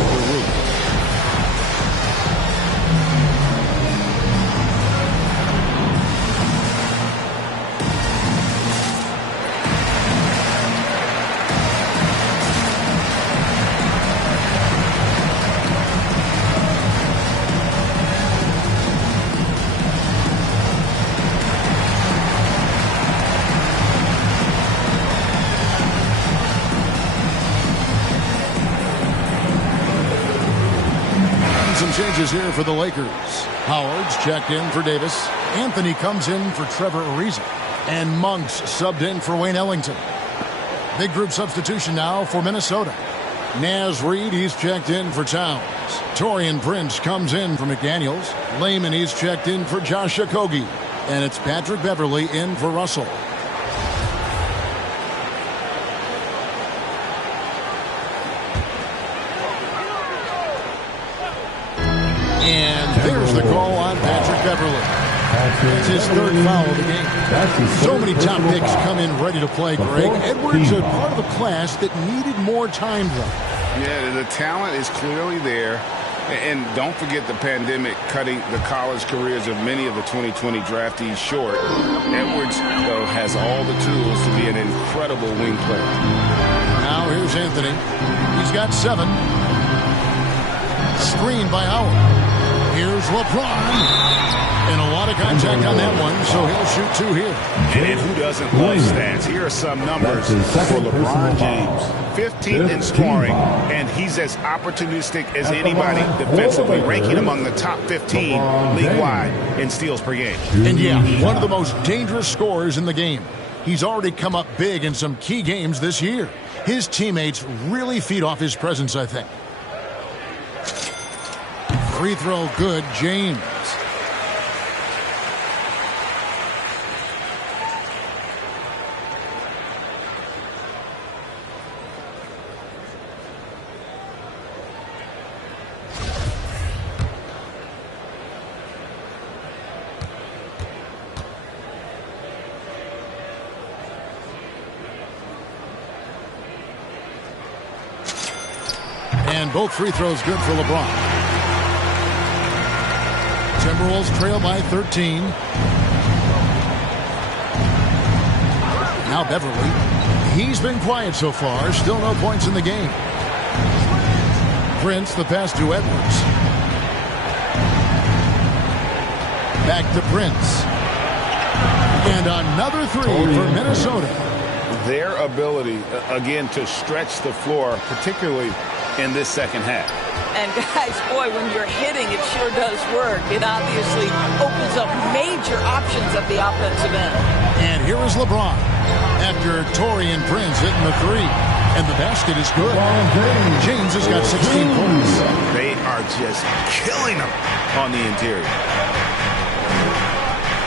Changes here for the Lakers. Howard's checked in for Davis. Anthony comes in for Trevor Ariza. And Monk's subbed in for Wayne Ellington. Big group substitution now for Minnesota. Naz Reid, he's checked in for Towns. Taurean Prince comes in for McDaniels. Layman, he's checked in for Josh Okogie. And it's Patrick Beverley in for Russell. And there's the call on Patrick Beverley. That's his third foul of the game. So many top picks come in ready to play, Greg. Edwards is part of a class that needed more time, though. Yeah, the talent is clearly there. And don't forget the pandemic cutting the college careers of many of the 2020 draftees short. Edwards, though, has all the tools to be an incredible wing player. Now here's Anthony. He's got 7. Screen by Howard. Here's LeBron. And a lot of contact on that one, so he'll shoot 2 here. And who doesn't love stats? Here are some numbers for LeBron James. 15th in scoring, and he's as opportunistic as anybody defensively, ranking among the top 15 league-wide in steals per game. And yeah, one of the most dangerous scorers in the game. He's already come up big in some key games this year. His teammates really feed off his presence, I think. Free throw good, James. And both free throws good for LeBron. Timberwolves trail by 13. Now Beverly. He's been quiet so far. Still no points in the game. Prince, the pass to Edwards. Back to Prince. And another 3 for Minnesota. Their ability, again, to stretch the floor, particularly in this second half. And guys, boy, when you're hitting, it sure does work. It obviously opens up major options at the offensive end. And here is LeBron after Torrey and Prince hitting the 3. And the basket is good. James has got 16 points. They are just killing them on the interior.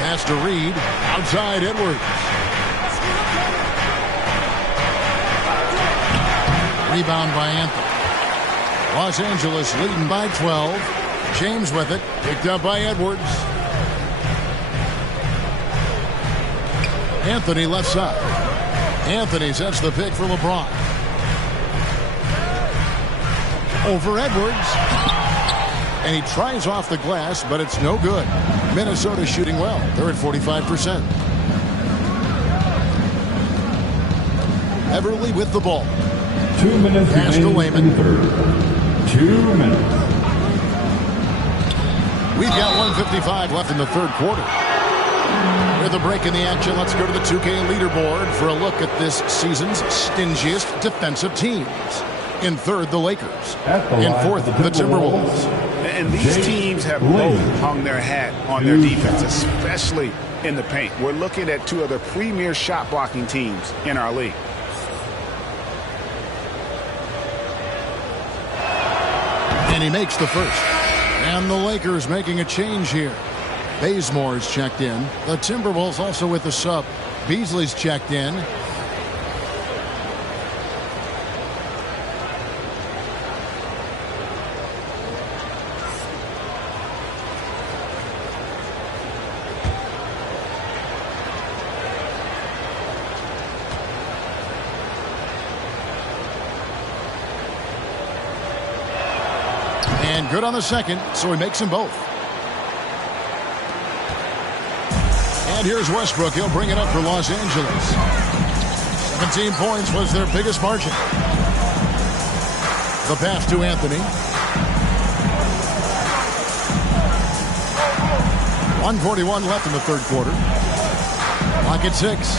Pass to Reed. Outside Edwards. Rebound by Anthony. Los Angeles leading by 12. James with it. Picked up by Edwards. Anthony left side. Anthony sets the pick for LeBron. Over Edwards. And he tries off the glass, but it's no good. Minnesota shooting well. They're at 45%. Beverly with the ball. 2 minutes pass to Wayman. 2 minutes. We've got 1:55 left in the third quarter. With a break in the action, let's go to the 2K leaderboard for a look at this season's stingiest defensive teams. In third, the Lakers. In fourth, the Timberwolves. And these teams have both hung their hat on their defense, especially in the paint. We're looking at 2 of the premier shot blocking teams in our league. And he makes the first. And the Lakers making a change here. Bazemore's checked in. The Timberwolves also with the sub. Beasley's checked in. And good on the second, so he makes them both. And here's Westbrook. He'll bring it up for Los Angeles. 17 points was their biggest margin. The pass to Anthony. 1:41 left in the third quarter. Clock at 6.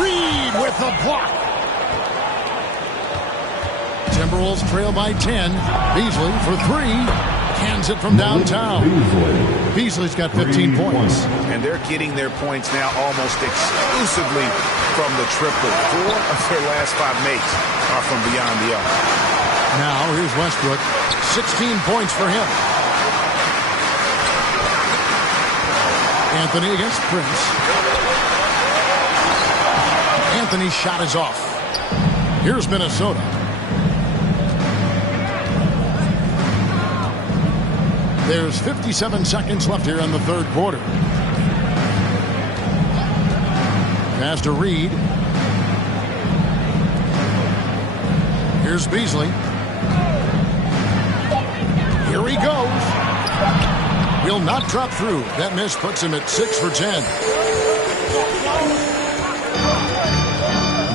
Reed with the block. Timberwolves trail by 10. Beasley for 3. Cans it from downtown. Beasley's got 15 points. And they're getting their points now almost exclusively from the triple. 4 of their last 5 makes are from beyond the arc. Now here's Westbrook. 16 points for him. Anthony against Prince. Anthony's shot is off. Here's Minnesota. There's 57 seconds left here in the third quarter. Pass to Reed. Here's Beasley. Here he goes. Will not drop through. That miss puts him at 6 for 10.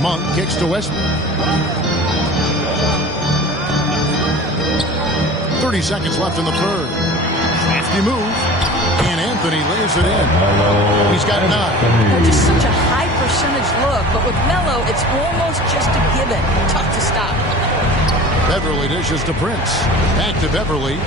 Monk kicks to Westbrook. 30 seconds left in the third. Crafty move. And Anthony lays it in. He's got 9. Just such a high percentage look. But with Melo, it's almost just a given. Tough to stop. Beverly dishes to Prince. Back to Beverly.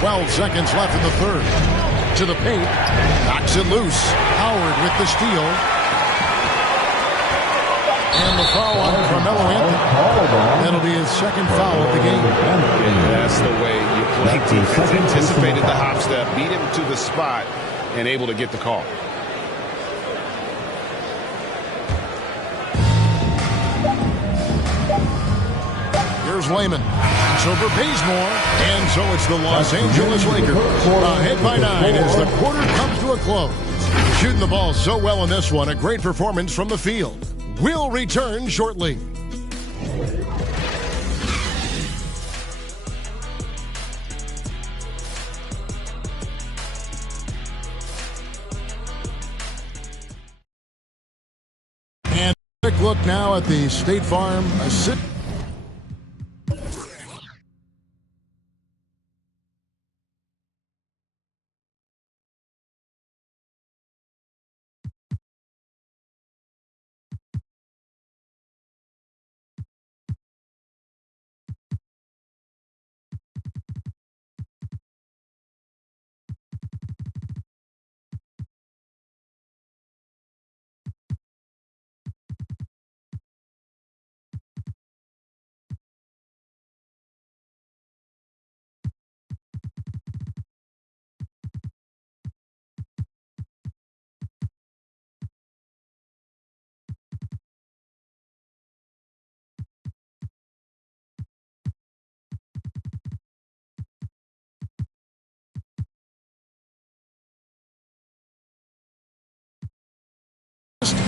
Twelve seconds left in the third. To the paint. Knocks it loose. Howard with the steal. And the foul on Carmelo Anthony. That'll be his second foul of the game. That's the way you play defense. Anticipated the hop step, beat him to the spot, and able to get the call. Here's Wayman. It's over Bazemore. And so it's the Los Angeles Lakers. Ahead by 9 as the quarter comes to a close. Shooting the ball so well in this one. A great performance from the field. We'll return shortly. And a quick look now at the State Farm assist.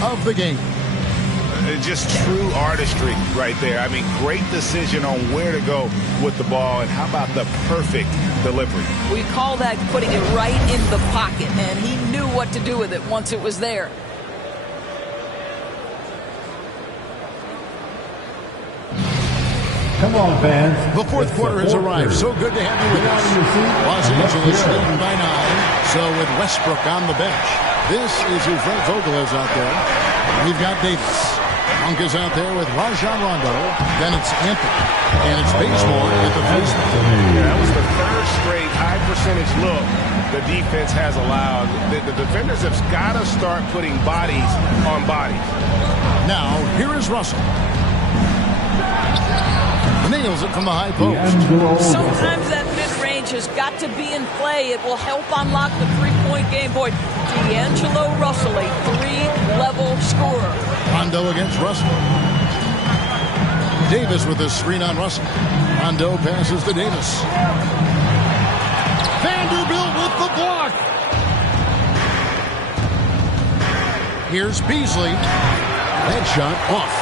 Of the game. Just true artistry right there. I mean, great decision on where to go with the ball, and how about the perfect delivery? We call that putting it right in the pocket, and he knew what to do with it once it was there. Come on, fans. The fourth quarter has arrived. So good to have you with us. Los Angeles leading by 9. So with Westbrook on the bench. This is who Frank Vogel is out there. We've got Davis. Monk is out there with Rajon Rondo. Then it's Anthony. And it's Bazemore at the free throw. Yeah, that was the third straight high percentage look the defense has allowed. The defenders have got to start putting bodies on bodies. Now, here is Russell. Nails it from the high post. Sometimes that mid-range has got to be in play. It will help unlock the three-point game. Boy, D'Angelo Russell, a three-level scorer. Rondo against Russell. Davis with a screen on Russell. Rondo passes to Davis. Vanderbilt with the block. Here's Beasley. That shot off.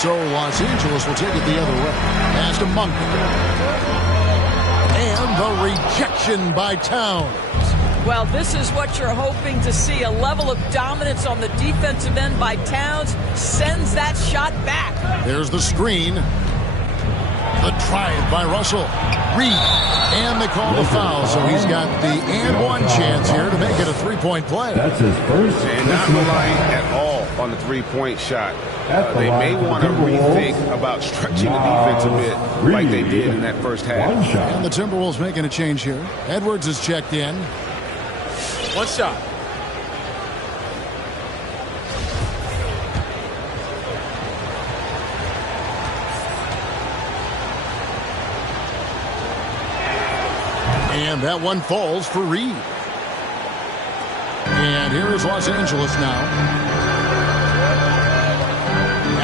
So Los Angeles will take it the other way. Pass to Monk. And the rejection by Towns. Well, this is what you're hoping to see. A level of dominance on the defensive end by Towns. Sends that shot back. There's the screen. The drive by Russell. Reed. And they call the foul. So he's got the and one chance here to make it a three-point play. That's his first. And not relying at all on the three-point shot. They may want to rethink about stretching the defense a bit like they did in that first half. And the Timberwolves making a change here. Edwards is checked in. One shot. And that one falls for Reed. And here is Los Angeles now.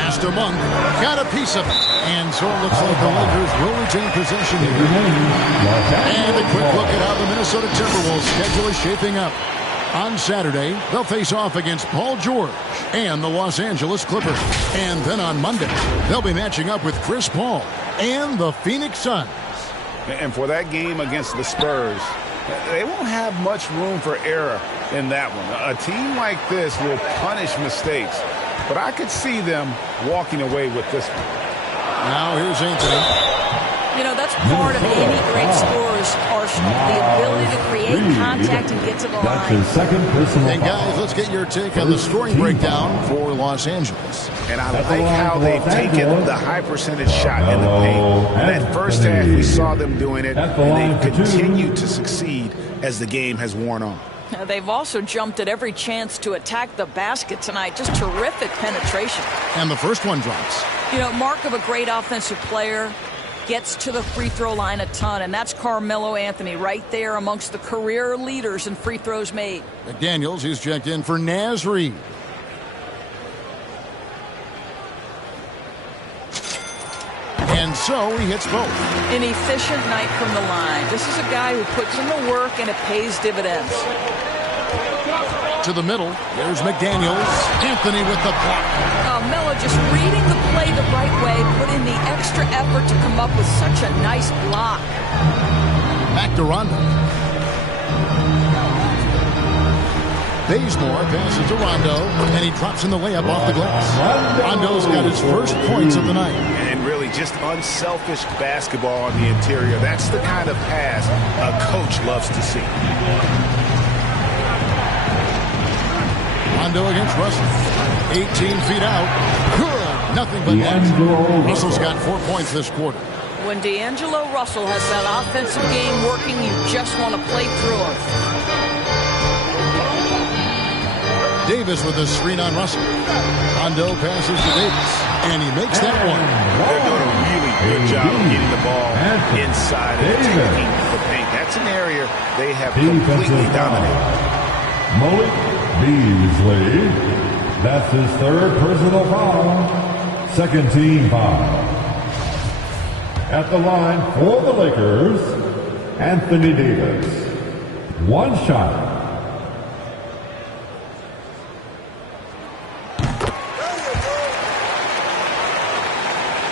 Pass pass to Monk. Got a piece of it. And so it looks like the Lakers will retain possession here. And a quick look at how the Minnesota Timberwolves schedule is shaping up. On Saturday, they'll face off against Paul George and the Los Angeles Clippers. And then on Monday, they'll be matching up with Chris Paul and the Phoenix Suns. And for that game against the Spurs, they won't have much room for error in that one. A team like this will punish mistakes, but I could see them walking away with this one. Now here's Anthony. You know, that's part of any great scorer's arsenal, the ability to create contact and get to the line. That's his second personal And guys, let's get your take on the scoring breakdown for Los Angeles. And I like how they've taken the high percentage shot in the paint. In that first half, we saw them doing it, and they continue to succeed as the game has worn on. They've also jumped at every chance to attack the basket tonight. Just terrific penetration. And the first one drops. You know, mark of a great offensive player, gets to the free throw line a ton, and that's Carmelo Anthony right there amongst the career leaders in free throws made. McDaniels, he's checked in for Naz Reid. And so he hits both. An efficient night from the line. This is a guy who puts in the work and it pays dividends. To the middle, there's McDaniels. Anthony with the block. Melo just reading the play the right way, put in the extra effort to come up with such a nice block. Back to Rondo. Bazemore passes to Rondo, and he drops in the layup off the glass. Rondo's got his first points of the night. And really just unselfish basketball on the interior. That's the kind of pass a coach loves to see. Rondo against Russell. 18 feet out. Good. Nothing but net. Russell's got 4 points this quarter. When D'Angelo Russell has that offensive game working, you just want to play through him. Davis with a screen on Russell. Rondo passes to Davis, and he makes that one. They're doing a really good job of getting the ball inside and attacking the paint. That's an area they have completely dominated. Malik Beasley. That's his third personal foul. Second team foul. At the line for the Lakers, Anthony Davis. One shot.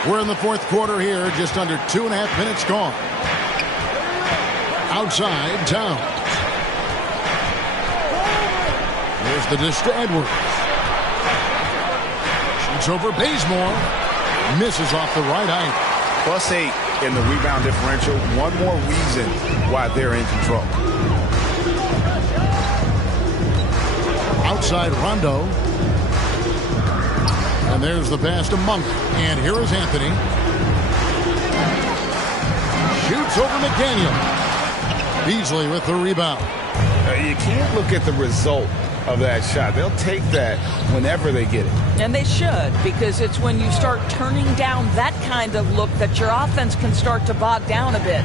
We're in the fourth quarter here, just under 2.5 minutes gone. Outside, Towns. There's the dish to Edwards. Shoots over Bazemore. Misses off the right eye. +8 in the rebound differential. One more reason why they're in control. Outside Rondo. And there's the pass to Monk. And here is Anthony. Shoots over McDaniel. Beasley with the rebound. You can't look at the result of that shot. They'll take that whenever they get it. And they should, because it's when you start turning down that kind of look that your offense can start to bog down a bit.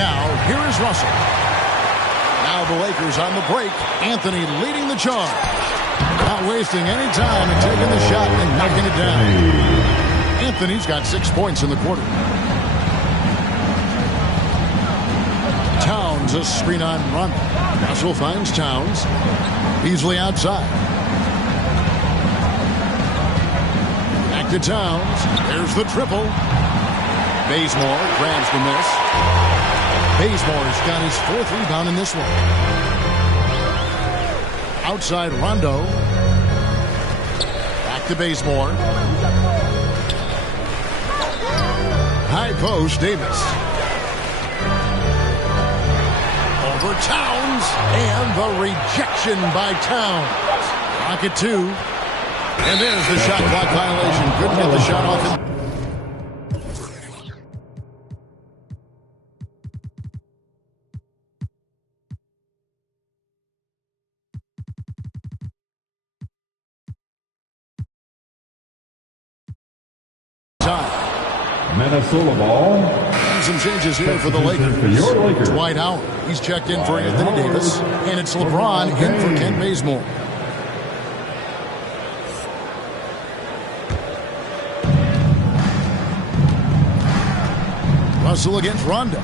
Now, here is Russell. Now the Lakers on the break. Anthony leading the charge. Not wasting any time and taking the shot and knocking it down. Anthony's got 6 points in the quarter. Towns, a screen on Rondo. Russell finds Towns. Beasley outside. Back to Towns. There's the triple. Bazemore grabs the miss. Bazemore's got his 4th rebound in this one. Outside Rondo. Back to Bazemore. High post, Davis. Over Towns, and the rejection by Towns. Rocket 2. And there's the shot clock violation. Couldn't get the shot off. Minnesota ball. And some changes here for the Lakers. Dwight Howard. He's checked in for Anthony Davis. And it's LeBron in for Kent Bazemore. Russell against Rondo.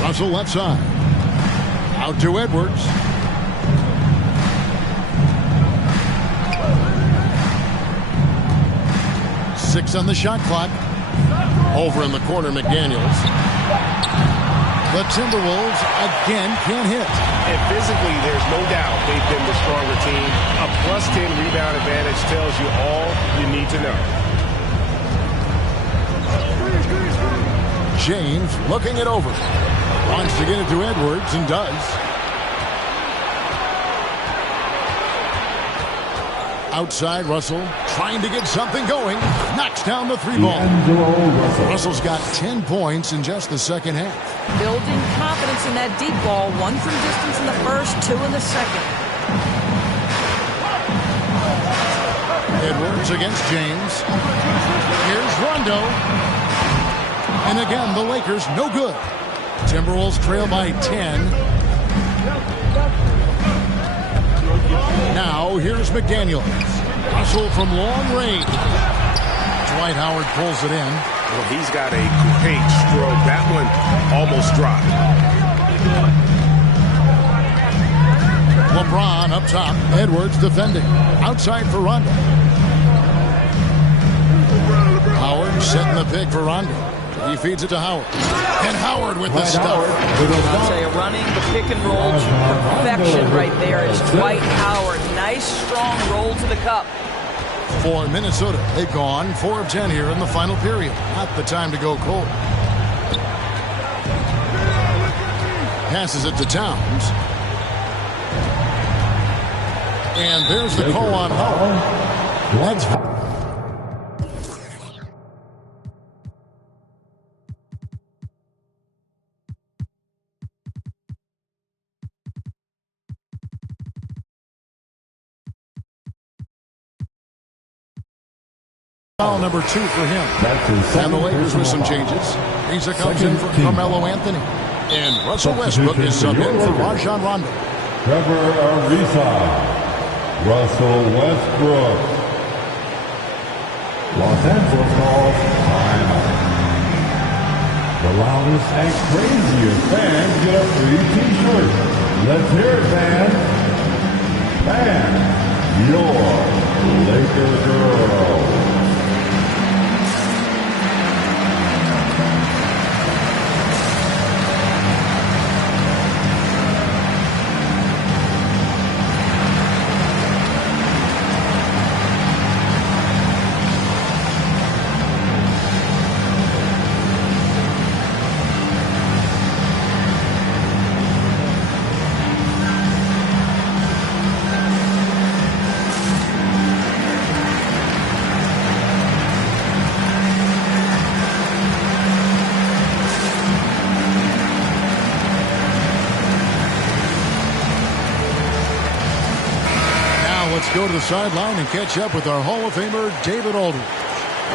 Russell left side. Out to Edwards. Six on the shot clock. Over in the corner, McDaniels. The Timberwolves again can't hit. And physically, there's no doubt they've been the stronger team. A +10 rebound advantage tells you all you need to know. James looking it over. Wants to get it to Edwards and does. Outside, Russell trying to get something going. Knocks down the three ball. Russell's got 10 points in just the second half. Building confidence in that deep ball. 1 from distance in the first, 2 in the second. Edwards against James. Here's Rondo. And again, the Lakers no good. Timberwolves trail by 10. Now, here's McDaniels. Russell from long range. Dwight Howard pulls it in. Well, he's got a great stroke. That one almost dropped. LeBron up top. Edwards defending. Outside for Rondo. Howard setting the pick for Rondo. He feeds it to Howard. And Howard with the stuff. I'll tell you, running the pick and roll to perfection right there is Dwight Howard. Nice, strong roll to the cup. For Minnesota, they've gone 4 of 10 here in the final period. Not the time to go cold. Passes it to Towns. And there's the call on Howard. That's foul number 2 for him. And the Lakers with some changes. Isa comes in for Carmelo Anthony. And Russell Westbrook is subbed in for Rajon Rondo. Trevor Ariza. Russell Westbrook. Los Angeles calls timeout. The loudest and craziest fans get a free t-shirt. Let's hear it, fans. Fans, your Laker girl. Go to the sideline and catch up with our Hall of Famer, David Aldridge.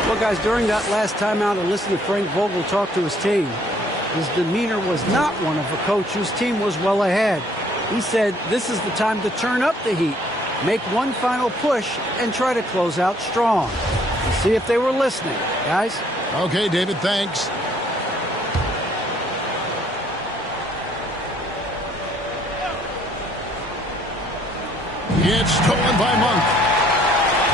Well, guys, during that last timeout and listening to Frank Vogel talk to his team, his demeanor was not one of a coach whose team was well ahead. He said this is the time to turn up the heat, make one final push, and try to close out strong. Let's see if they were listening, guys. Okay, David, thanks. It's stolen by Monk.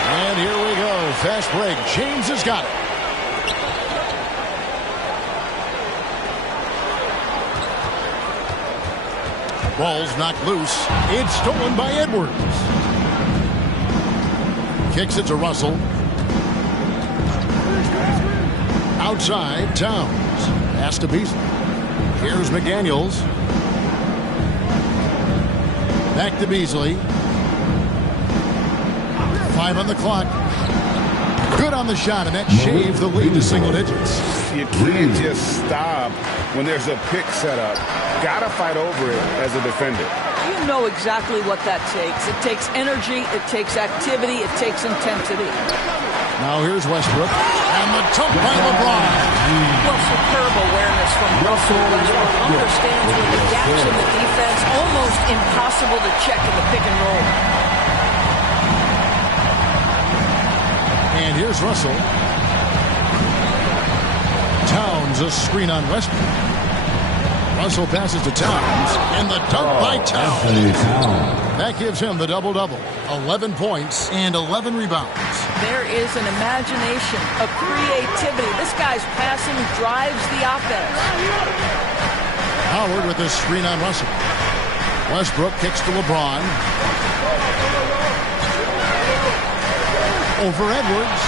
And here we go. Fast break. James has got it. Ball's knocked loose. It's stolen by Edwards. Kicks it to Russell. Outside, Towns. Pass to Beasley. Here's McDaniels. Back to Beasley. 5 on the clock. Good on the shot, and that shaved the lead to single digits. You can't just stop when there's a pick set up. Gotta fight over it as a defender. You know exactly what that takes. It takes energy, it takes activity, it takes intensity. Now here's Westbrook, and the dunk by LeBron. Well, superb awareness from Russell Westbrook. Understands where the gaps in the defense, almost impossible to check in the pick and roll. And here's Russell. Towns, a screen on Westbrook. Russell passes to Towns, and the dunk by Towns. That gives him the double-double. 11 points and 11 rebounds. There is an imagination, a creativity. This guy's passing drives the offense. Howard with a screen on Russell. Westbrook kicks to LeBron. Over Edwards.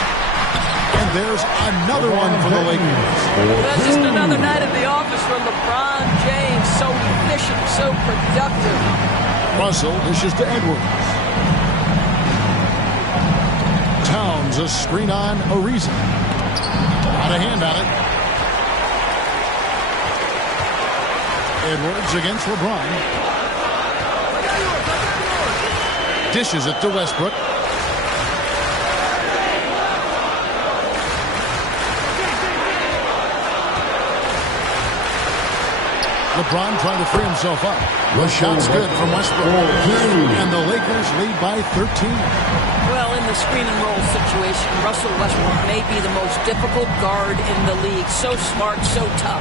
And there's another one for the Lakers. That's just another night at the office for LeBron James. So efficient, so productive. Russell dishes to Edwards. Towns, a screen on Ariza. Got a hand on it. Edwards against LeBron. Dishes it to Westbrook. LeBron trying to free himself up. The shot's good from Westbrook. And the Lakers lead by 13. Well, in the screen and roll situation, Russell Westbrook may be the most difficult guard in the league. So smart, so tough.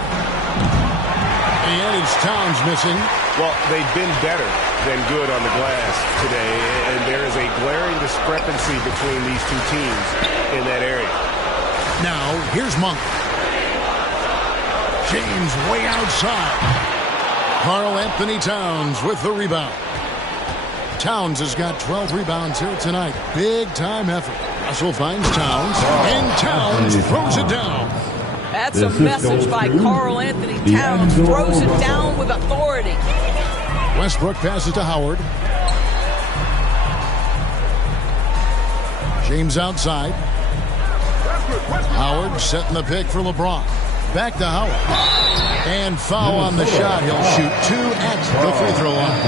And it's Towns missing. Well, they've been better than good on the glass today, and there is a glaring discrepancy between these two teams in that area. Now, here's Monk. James way outside. Karl Anthony Towns with the rebound. Towns has got 12 rebounds here tonight. Big time effort. Russell finds Towns, and Towns throws it down. That's a message by Karl Anthony Towns. Throws it down with authority. Westbrook passes to Howard. James outside. Howard setting the pick for LeBron. Back to Howard. And foul on the shot. He'll shoot 2 at the free throw line.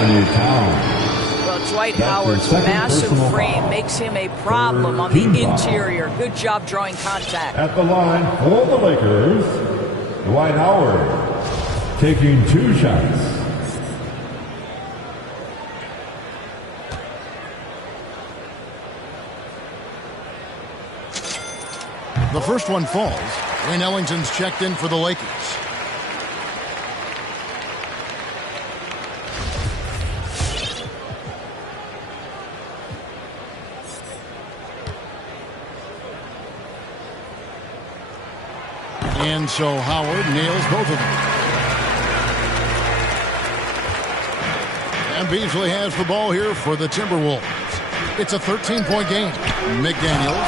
Well, Dwight Howard's massive frame makes him a problem on the interior. Good job drawing contact. At the line for the Lakers, Dwight Howard taking 2 shots. The first one falls. Wayne Ellington's checked in for the Lakers. And so Howard nails both of them. And Beasley has the ball here for the Timberwolves. It's a 13-point game. McDaniels.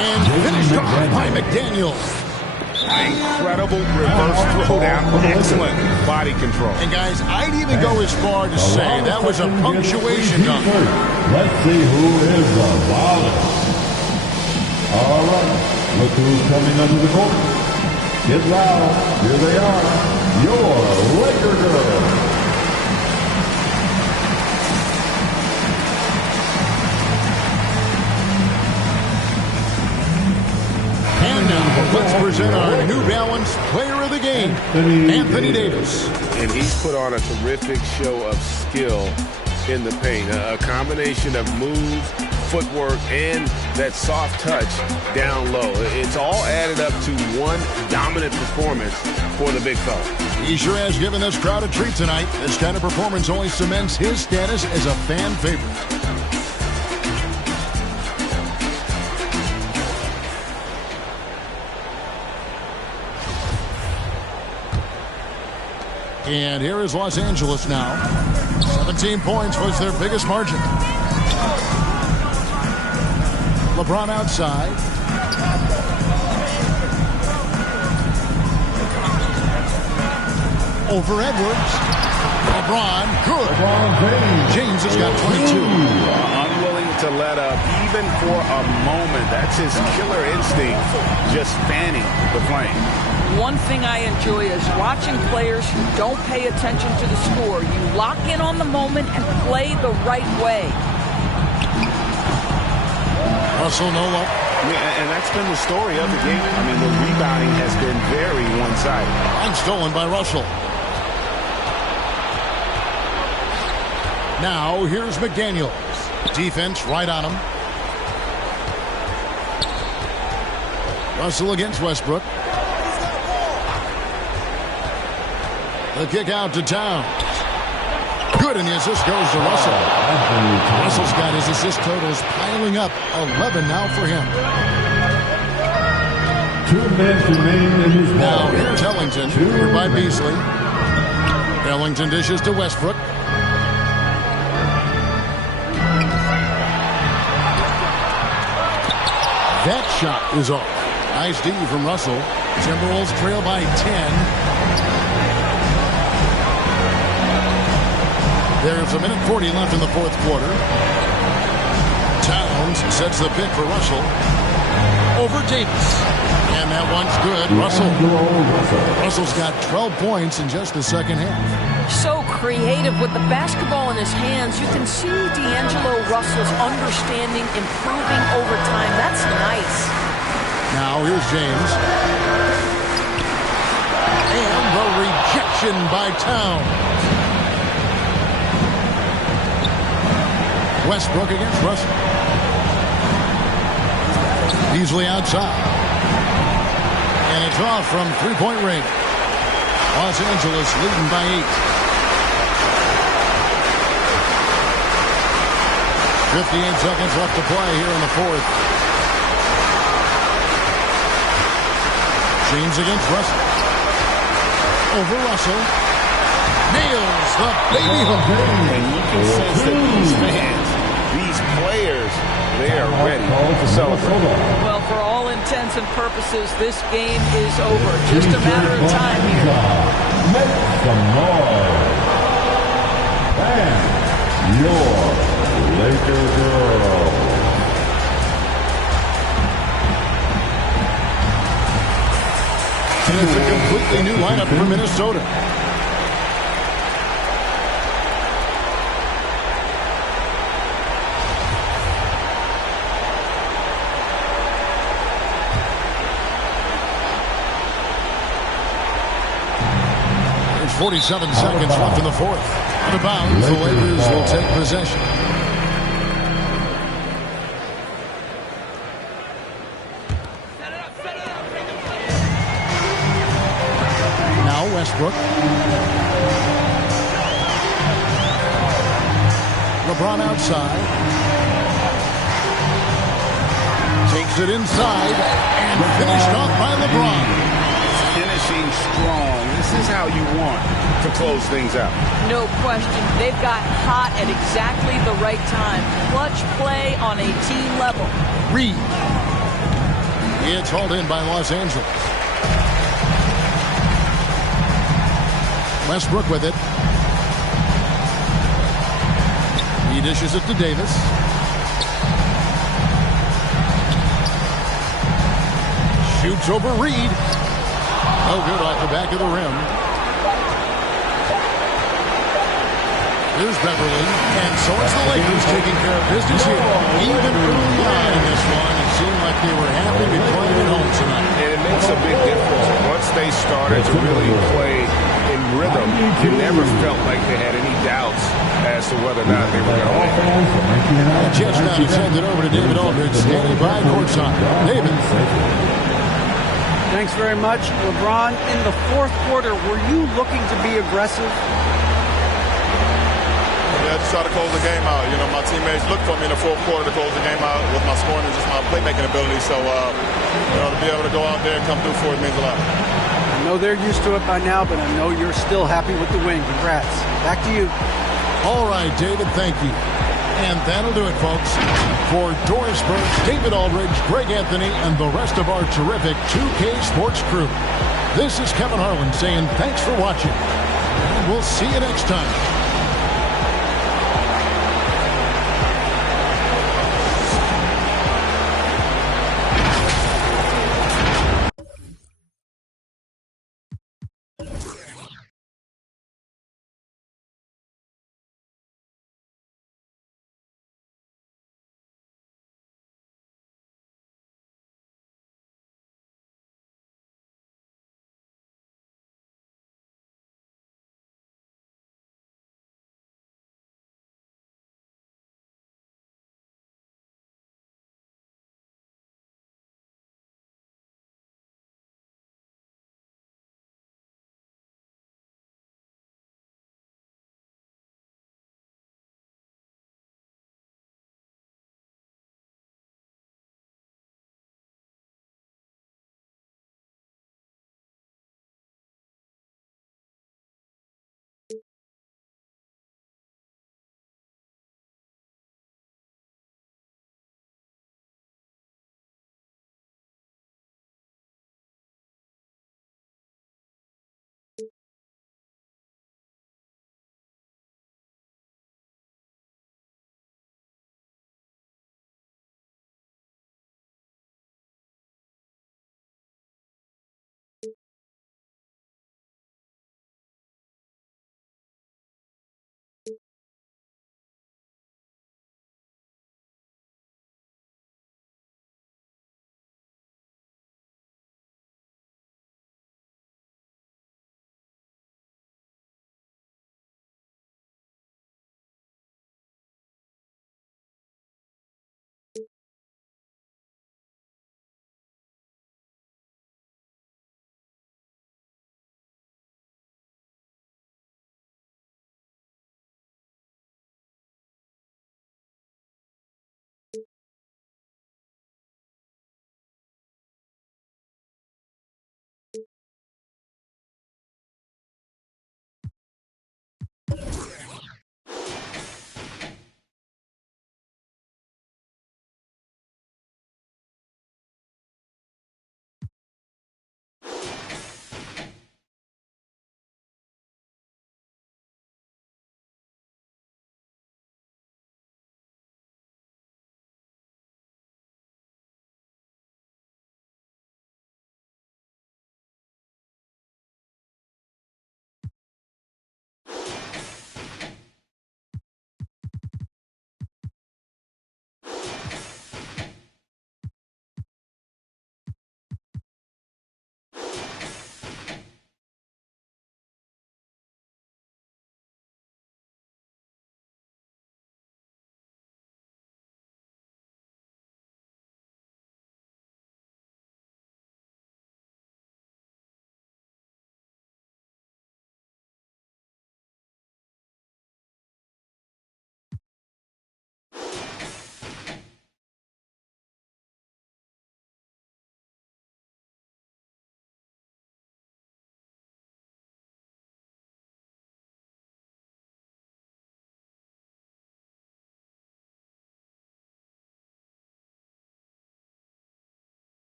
And finished off by McDaniels. Incredible reverse throwdown. Excellent body control. And guys, I'd even go as far to say that was a punctuation dunk. Let's see who is the baller. All right, look who's coming under the court. Get loud. Here they are. Your Laker girls. And now, let's present our New Balance Player of the Game, Anthony Davis. And he's put on a terrific show of skill in the paint. A combination of moves, footwork, and that soft touch down low. It's all added up to one dominant performance for the big fella. He sure has given this crowd a treat tonight. This kind of performance only cements his status as a fan favorite. And here is Los Angeles now. 17 points was their biggest margin. LeBron outside. Over Edwards. LeBron, good. James has got 22. Unwilling to let up even for a moment. That's his killer instinct, just fanning the flame. One thing I enjoy is watching players who don't pay attention to the score. You lock in on the moment and play the right way. Russell no look. And that's been the story of the game. I mean, the rebounding has been very one-sided. And stolen by Russell. Now, here's McDaniels. Defense right on him. Russell against Westbrook. The kick out to Towns. Good, and the assist goes to Russell. Russell's got his assist totals piling up. 11 now for him. 2 minutes remain in his ball. Now here's Ellington, covered by Beasley. Ellington dishes to Westbrook. That shot is off. Nice D from Russell. Timberwolves trail by 10. There's 1:40 left in the fourth quarter. Towns sets the pick for Russell. Over Davis. And that one's good. Russell's got 12 points in just the second half. So creative with the basketball in his hands. You can see D'Angelo Russell's understanding improving over time. That's nice. Now here's James. And the rejection by Towns. Westbrook against Russell. Beasley outside. And it's off from three-point range. Los Angeles leading by 8. 58 seconds left to play here in the fourth. James against Russell. Over Russell. Nails the baby hook. And you can sense that these fans, these players, they are ready to celebrate. Well, for all intents and purposes, this game is over. Just a matter of time here. Make some noise. And your Laker girl. And it's a completely new lineup for Minnesota. There's 47 seconds left in the fourth. Out of bounds, the Lakers will take possession. Westbrook. LeBron outside. Takes it inside and finished off by LeBron. Finishing strong. This is how you want to close things out. No question. They've got hot at exactly the right time. Clutch play on a team level. Reed. It's hauled in by Los Angeles. Westbrook with it. He dishes it to Davis. Shoots over Reed. Oh, good off the back of the rim. Here's Beverly. And so it's the Lakers taking care of business here. Even early on in this one, it seemed like they were happy to be playing at home tonight. And it makes a big difference. Once they started to really play in rhythm, you never felt like they had any doubts as to whether or not they were going to win. A chance now to send it over to David Aldridge, standing by courtside. David. Thanks very much. LeBron, in the fourth quarter, were you looking to be aggressive? Yeah, just try to close the game out. You know, my teammates looked for me in the fourth quarter to close the game out with my scoring and just my playmaking ability. So, to be able to go out there and come through for it means a lot. I know they're used to it by now, but I know you're still happy with the win. Congrats. Back to you. All right, David, thank you. And that'll do it, folks. For Doris Burke, David Aldridge, Greg Anthony, and the rest of our terrific 2K Sports crew, this is Kevin Harlan saying thanks for watching. And we'll see you next time.